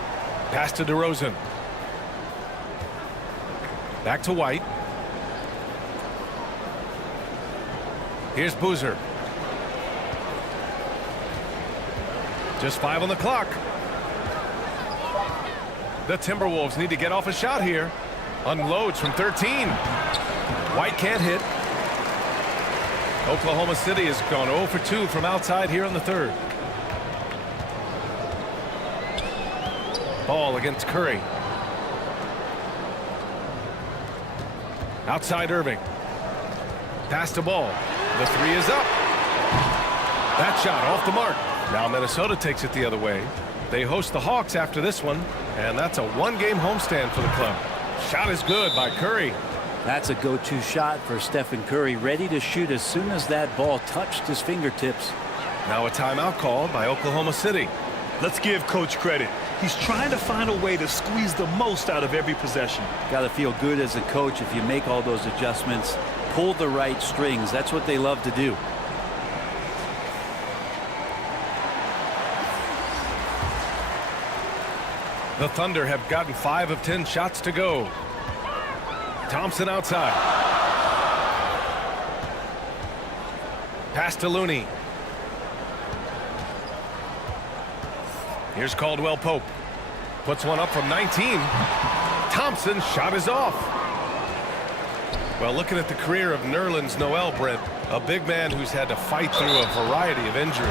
Pass to DeRozan. Back to White. Here's Boozer. Just 5 on the clock. The Timberwolves need to get off a shot here. Unloads from 13. White can't hit. Oklahoma City has gone 0 for 2 from outside here in the third. Ball against Curry. Outside Irving. Pass to Ball. The three is up. That shot off the mark. Now Minnesota takes it the other way. They host the Hawks after this one, and that's a one-game homestand for the club. Shot is good by Curry. That's a go-to shot for Stephen Curry, ready to shoot as soon as that ball touched his fingertips. Now a timeout called by Oklahoma City. Let's give Coach credit. He's trying to find a way to squeeze the most out of every possession. Got to feel good as a coach if you make all those adjustments, pull the right strings. That's what they love to do. The Thunder have gotten 5 of 10 shots to go. Thompson outside. Pass to Looney. Here's Caldwell Pope. Puts one up from 19. Thompson's shot is off. Well, looking at the career of Nerlens Noel, Brent, a big man who's had to fight through a variety of injuries.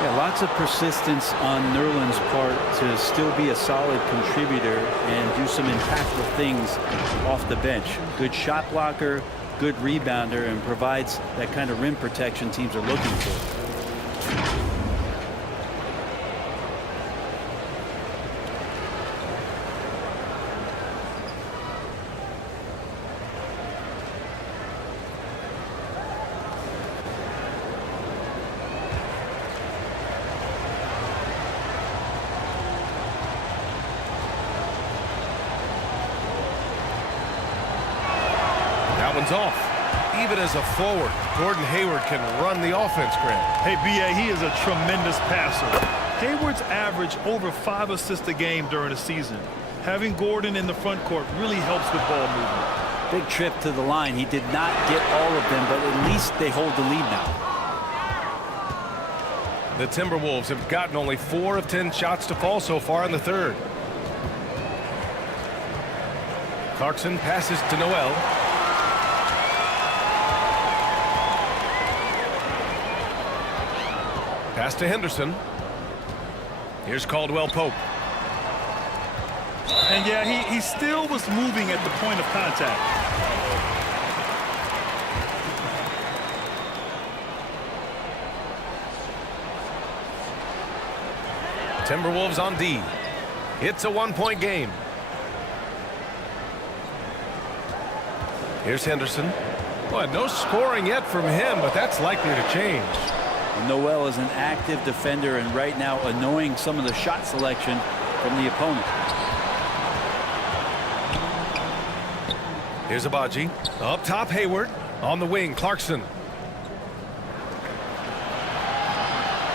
Yeah, lots of persistence on Nerlens' part to still be a solid contributor and do some impactful things off the bench. Good shot blocker, good rebounder, and provides that kind of rim protection teams are looking for. Off. Even as a forward, Gordon Hayward can run the offense, Grant. Hey, B.A., he is a tremendous passer. Hayward's averaged over 5 assists a game during the season. Having Gordon in the front court really helps with ball movement. Big trip to the line. He did not get all of them, but at least they hold the lead now. The Timberwolves have gotten only 4 of 10 shots to fall so far in the third. Clarkson passes to Noel. Pass to Henderson. Here's Caldwell Pope. And yeah, he still was moving at the point of contact. Timberwolves on D. It's a one-point game. Here's Henderson. Well, no scoring yet from him, but that's likely to change. Noel is an active defender and right now annoying some of the shot selection from the opponent. Here's Abaji. Up top, Hayward. On the wing, Clarkson.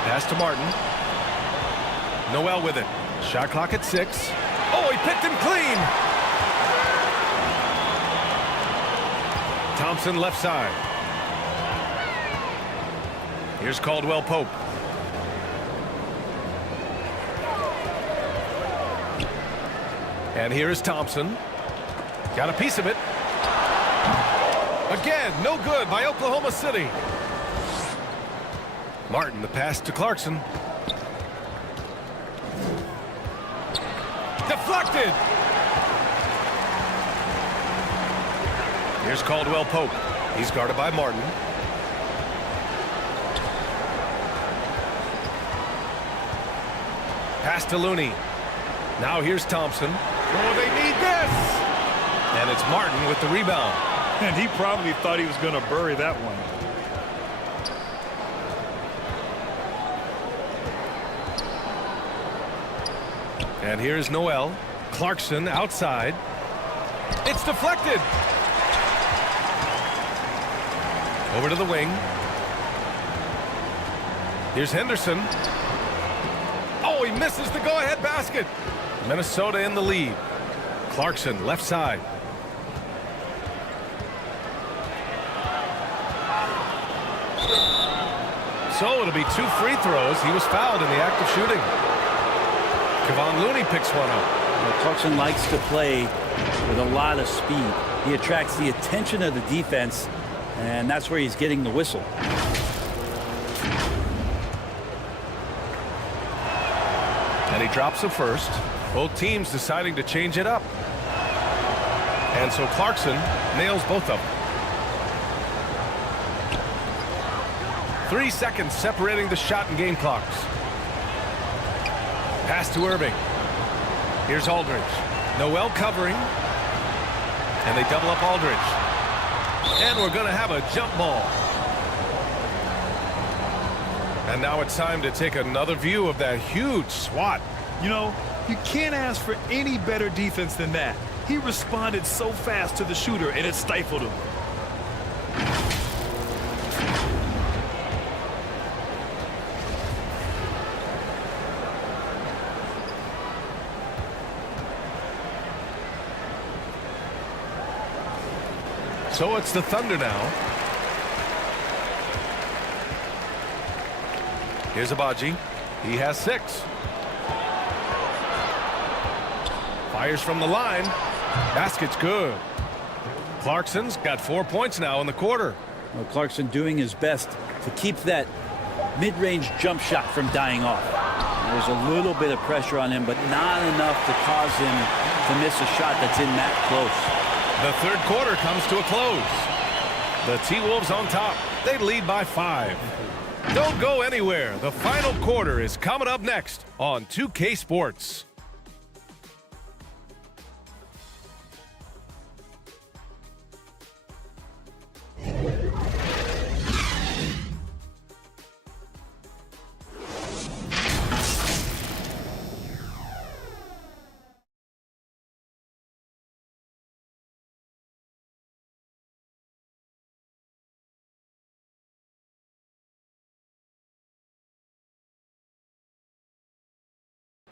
Pass to Martin. Noel with it. Shot clock at 6. Oh, he picked him clean. Thompson left side. Here's Caldwell Pope. And here is Thompson. Got a piece of it. Again, no good by Oklahoma City. Martin, the pass to Clarkson. Deflected. Here's Caldwell Pope. He's guarded by Martin. Pass to Looney. Now here's Thompson. Oh, they need this. And it's Martin with the rebound. And he probably thought he was going to bury that one. And here's Noel. Clarkson outside. It's deflected. Over to the wing. Here's Henderson. Oh, he misses the go-ahead basket. Minnesota in the lead. Clarkson left side. So it'll be 2 free throws. He was fouled in the act of shooting. Kevon Looney picks one up. Well, Clarkson likes to play with a lot of speed. He attracts the attention of the defense, and that's where he's getting the whistle. And he drops the first. Both teams deciding to change it up. And so Clarkson nails both of them. 3 seconds separating the shot and game clocks. Pass to Irving. Here's Aldridge. Noel covering. And they double up Aldridge. And we're going to have a jump ball. And now it's time to take another view of that huge swat. You know, you can't ask for any better defense than that. He responded so fast to the shooter, and it stifled him. So it's the Thunder now. Here's Abaji. He has 6. Fires from the line. Basket's good. Clarkson's got 4 points now in the quarter. Well, Clarkson doing his best to keep that mid-range jump shot from dying off. There's a little bit of pressure on him, but not enough to cause him to miss a shot that's in that close. The third quarter comes to a close. The T-Wolves on top. They lead by 5. Don't go anywhere. The final quarter is coming up next on 2K Sports.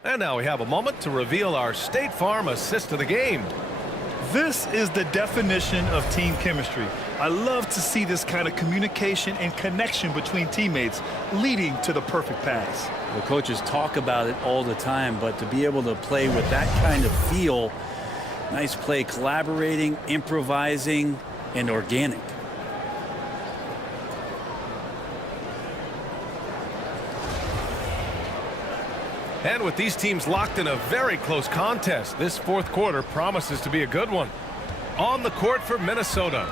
And now we have a moment to reveal our State Farm assist of the game. This is the definition of team chemistry. I love to see this kind of communication and connection between teammates leading to the perfect pass. The coaches talk about it all the time, but to be able to play with that kind of feel, nice play, collaborating, improvising, and organic. And with these teams locked in a very close contest, this fourth quarter promises to be a good one. On the court for Minnesota,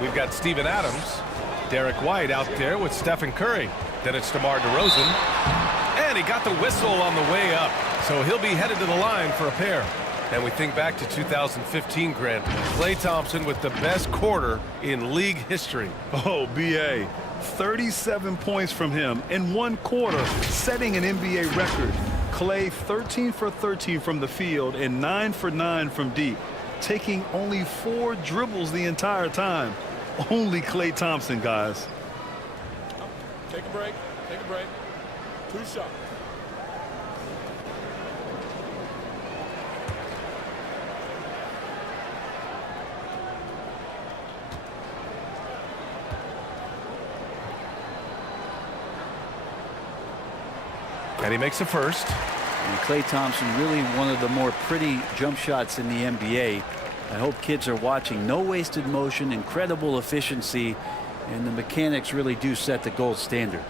we've got Steven Adams, Derek White out there with Stephen Curry. Then it's DeMar DeRozan. And he got the whistle on the way up, so he'll be headed to the line for a pair. And we think back to 2015, Grant. Klay Thompson with the best quarter in league history. Oh, B.A. 37 points from him in one quarter, setting an NBA record. Klay 13 for 13 from the field and 9 for 9 from deep, taking only 4 dribbles the entire time. Only Klay Thompson, guys. Take a break. Take a break. 2 shots. And he makes the first. And Klay Thompson, really one of the more pretty jump shots in the NBA. I hope kids are watching. No wasted motion, incredible efficiency, and the mechanics really do set the gold standard.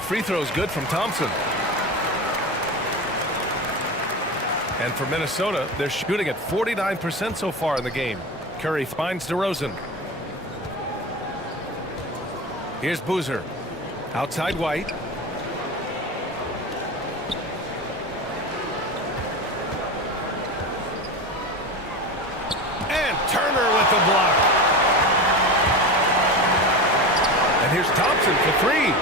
Free throws good from Thompson. And for Minnesota, they're shooting at 49% so far in the game. Curry finds DeRozan. Here's Boozer. Outside White. And Turner with the block. And here's Thompson for 3.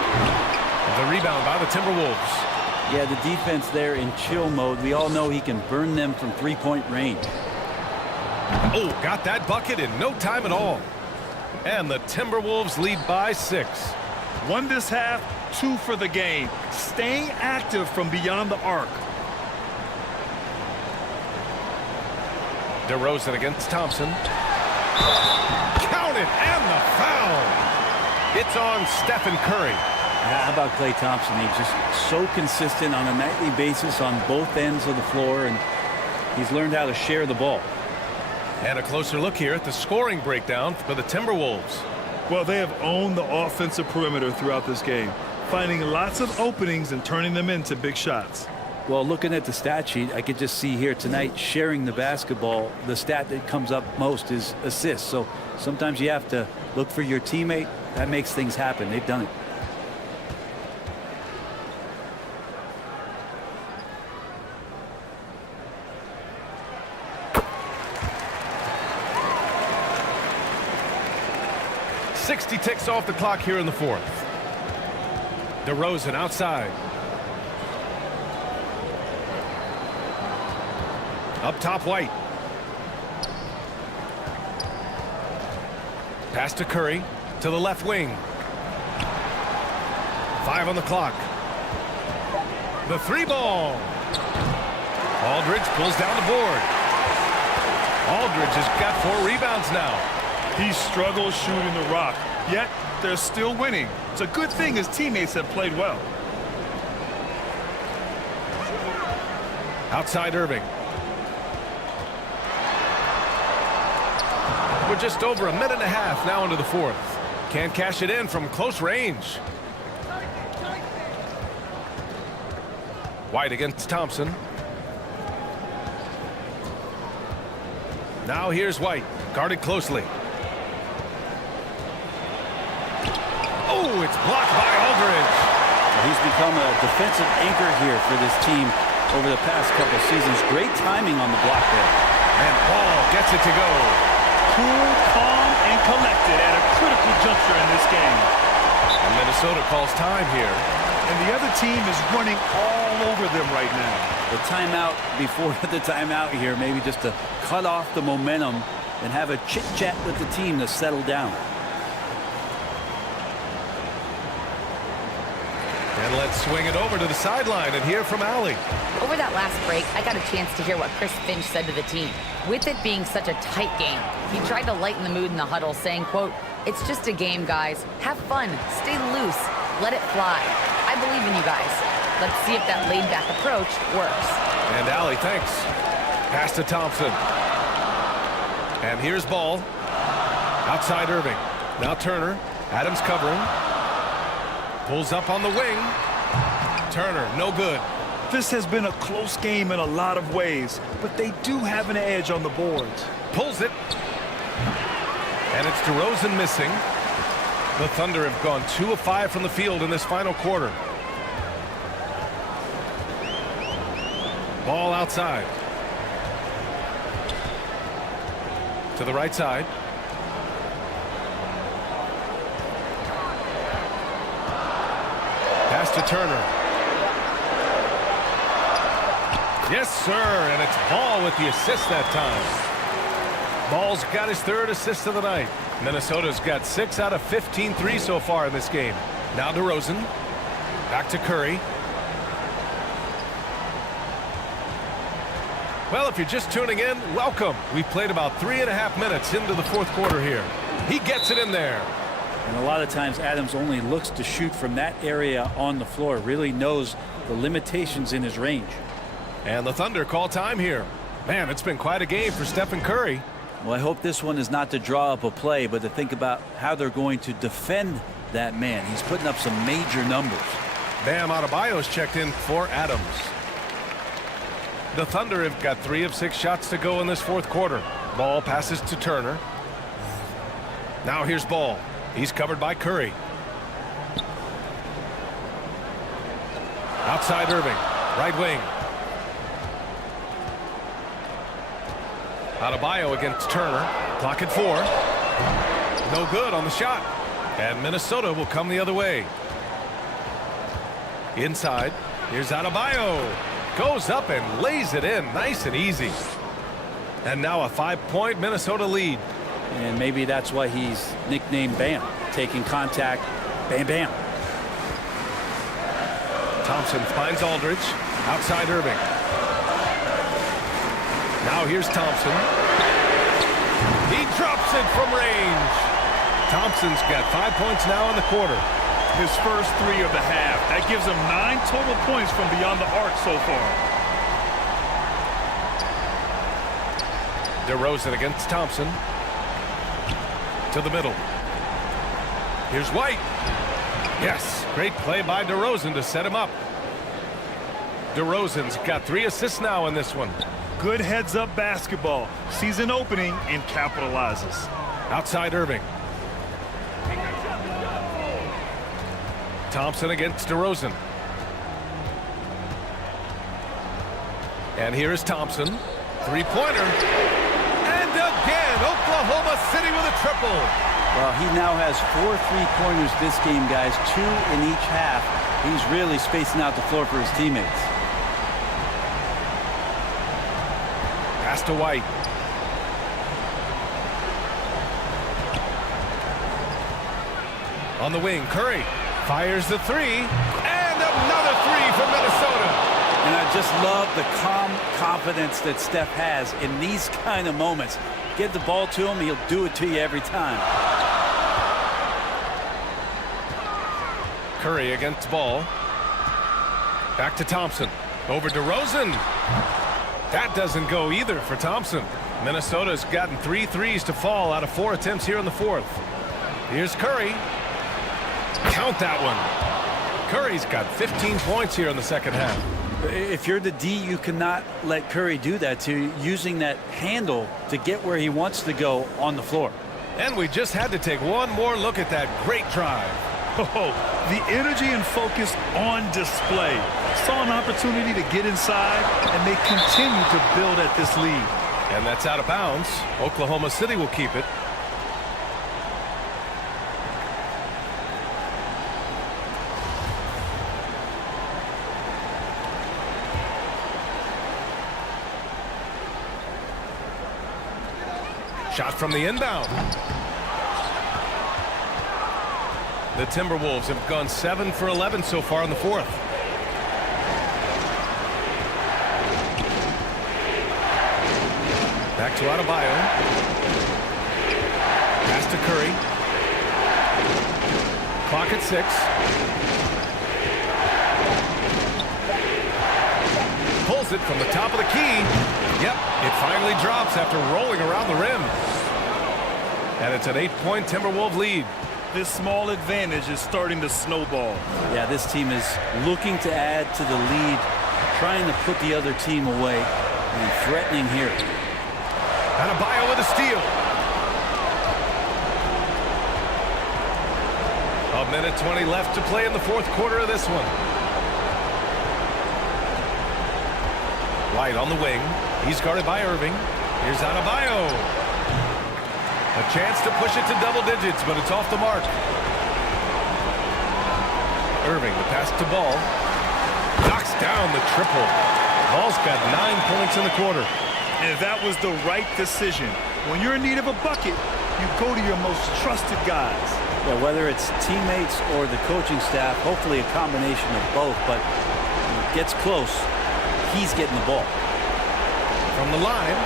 The rebound by the Timberwolves. Yeah, the defense there in chill mode. We all know he can burn them from three-point range. Oh, got that bucket in no time at all. And the Timberwolves lead by 6. 1 this half, 2 for the game. Staying active from beyond the arc. DeRozan against Thompson. Counted, and the foul. It's on Stephen Curry. How about Klay Thompson? He's just so consistent on a nightly basis on both ends of the floor, and he's learned how to share the ball. And a closer look here at the scoring breakdown for the Timberwolves. Well, they have owned the offensive perimeter throughout this game, finding lots of openings and turning them into big shots. Well, looking at the stat sheet, I could just see here tonight sharing the basketball. The stat that comes up most is assists. So sometimes you have to look for your teammate. That makes things happen. They've done it. .60 ticks off the clock here in the fourth. DeRozan outside. Up top, White. Pass to Curry to the left wing. 5 on the clock. The three ball. Aldridge pulls down the board. Aldridge has got 4 rebounds now. He struggles shooting the rock, yet they're still winning. It's a good thing his teammates have played well. Outside Irving. We're just over a minute and a half now into the fourth. Can't cash it in from close range. White against Thompson. Now here's White, guarded closely. Oh, it's blocked by Aldridge. He's become a defensive anchor here for this team over the past couple seasons. Great timing on the block there. And Paul gets it to go. Cool, calm, and collected at a critical juncture in this game. And Minnesota calls time here. And the other team is running all over them right now. The timeout before the timeout here, maybe just to cut off the momentum and have a chit-chat with the team to settle down. And let's swing it over to the sideline and hear from Allie. Over that last break, I got a chance to hear what Chris Finch said to the team. With it being such a tight game, he tried to lighten the mood in the huddle, saying, quote, "It's just a game, guys. Have fun. Stay loose. Let it fly. I believe in you guys. Let's see if that laid-back approach works." And Allie, thanks. Pass to Thompson. And here's Ball. Outside Irving. Now Turner. Adams covering. Pulls up on the wing. Turner, no good. This has been a close game in a lot of ways, but they do have an edge on the boards. Pulls it. And it's DeRozan missing. The Thunder have gone 2 of 5 from the field in this final quarter. Ball outside. To the right side. Pass to Turner. Yes, sir, and it's Ball with the assist that time. Ball's got his 3rd assist of the night. Minnesota's got 6 out of 15 threes so far in this game. Now DeRozan. Back to Curry. Well, if you're just tuning in, welcome. We've played about 3.5 minutes into the fourth quarter here. He gets it in there. And a lot of times Adams only looks to shoot from that area on the floor, really knows the limitations in his range. And the Thunder call time here. Man, it's been quite a game for Stephen Curry. Well, I hope this one is not to draw up a play, but to think about how they're going to defend that man. He's putting up some major numbers. Bam Adebayo's checked in for Adams. The Thunder have got 3 of 6 shots to go in this fourth quarter. Ball passes to Turner. Now here's Ball. He's covered by Curry. Outside Irving. Right wing. Adebayo against Turner. Clock at 4. No good on the shot. And Minnesota will come the other way. Inside. Here's Adebayo. Goes up and lays it in. Nice and easy. And now a 5-point Minnesota lead. And maybe that's why he's nicknamed Bam. Taking contact. Bam, bam. Thompson finds Aldridge. Outside Irving. Now here's Thompson. He drops it from range. Thompson's got 5 points now in the quarter. His first 3 of the half. That gives him 9 total points from beyond the arc so far. DeRozan against Thompson. To the middle. Here's White. Yes, great play by DeRozan to set him up. DeRozan's got 3 assists now in this one. Good heads-up basketball. Sees an opening and capitalizes. Outside Irving. Thompson against DeRozan. And here is Thompson. Three-pointer. And again, Oklahoma City with a triple. Well, he now has 4 3-pointers this game, guys. 2 in each half. He's really spacing out the floor for his teammates. Pass to White. On the wing, Curry fires the 3. And another 3 from Minnesota. And I just love the calm confidence that Steph has in these kind of moments. Give the ball to him, he'll do it to you every time. Curry against Ball. Back to Thompson. Over to DeRozan. That doesn't go either for Thompson. Minnesota's gotten 3 threes to fall out of 4 attempts here in the 4th. Here's Curry. Count that one. Curry's got 15 points here in the second half. If you're the D, you cannot let Curry do that to you, using that handle to get where he wants to go on the floor. And we just had to take one more look at that great drive. Oh, the energy and focus on display. Saw an opportunity to get inside, and they continue to build at this lead. And that's out of bounds. Oklahoma City will keep it. Shot from the inbound. The Timberwolves have gone 7 for 11 so far in the 4th. Back to Adebayo. Pass to Curry. Clock at 6. Pulls it from the top of the key. Yep, it finally drops after rolling around the rim. And it's an 8-point Timberwolves lead. This small advantage is starting to snowball. Yeah, this team is looking to add to the lead, trying to put the other team away, and threatening here. Adebayo with a steal. A minute 20 left to play in the 4th quarter of this one. White on the wing. He's guarded by Irving. Here's Adebayo. A chance to push it to double digits, but it's off the mark. Irving, the pass to Ball. Knocks down the triple. Ball's got 9 points in the quarter. And that was the right decision. When you're in need of a bucket, you go to your most trusted guys. Yeah, whether it's teammates or the coaching staff, hopefully a combination of both, but when it gets close, he's getting the ball. From the line.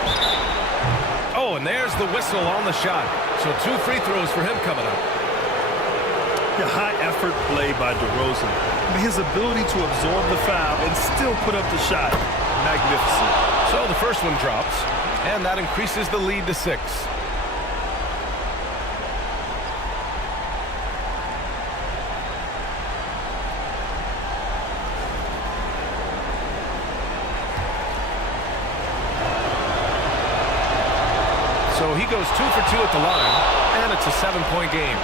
Oh, and there's the whistle on the shot. So 2 free throws for him coming up. The high effort play by DeRozan. His ability to absorb the foul and still put up the shot. Magnificent. So the first one drops, and that increases the lead to 6. So he goes 2 for 2 at the line, and it's a 7-point game.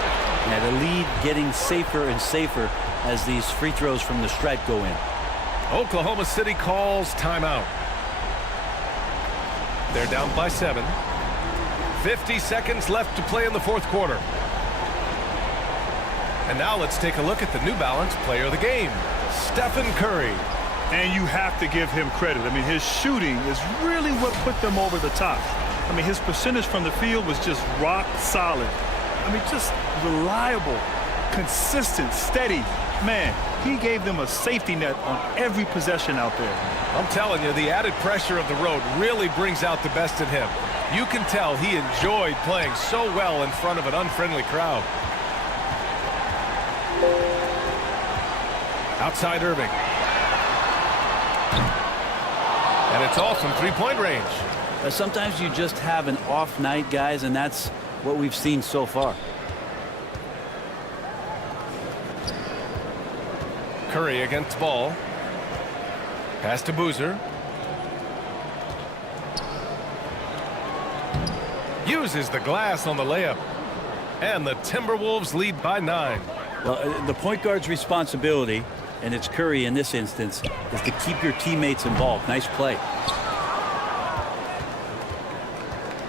Yeah, the lead getting safer and safer as these free throws from the stripe go in. Oklahoma City calls timeout. They're down by 7. 50 seconds left to play in the 4th quarter. And now let's take a look at the New Balance player of the game, Stephen Curry. And you have to give him credit. I mean, his shooting is really what put them over the top. I mean, his percentage from the field was just rock solid. I mean, just reliable, consistent, steady. Man, he gave them a safety net on every possession out there. I'm telling you, the added pressure of the road really brings out the best in him. You can tell he enjoyed playing so well in front of an unfriendly crowd. Outside Irving. And it's off from three-point range. Sometimes you just have an off night, guys, and that's what we've seen so far. Curry against ball. Pass to Boozer. Uses the glass on the layup. And the Timberwolves lead by 9. Well, the point guard's responsibility, and it's Curry in this instance, is to keep your teammates involved. Nice play.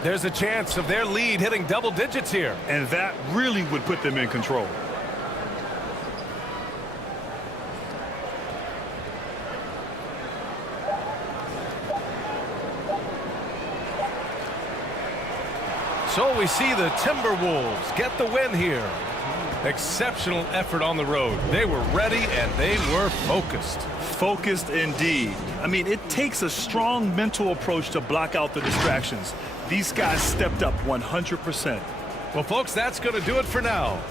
There's a chance of their lead hitting double digits here. And that really would put them in control. So we see the Timberwolves get the win here. Exceptional effort on the road. They were ready and they were focused. Focused indeed. I mean, it takes a strong mental approach to block out the distractions. These guys stepped up 100%. Well, folks, that's going to do it for now.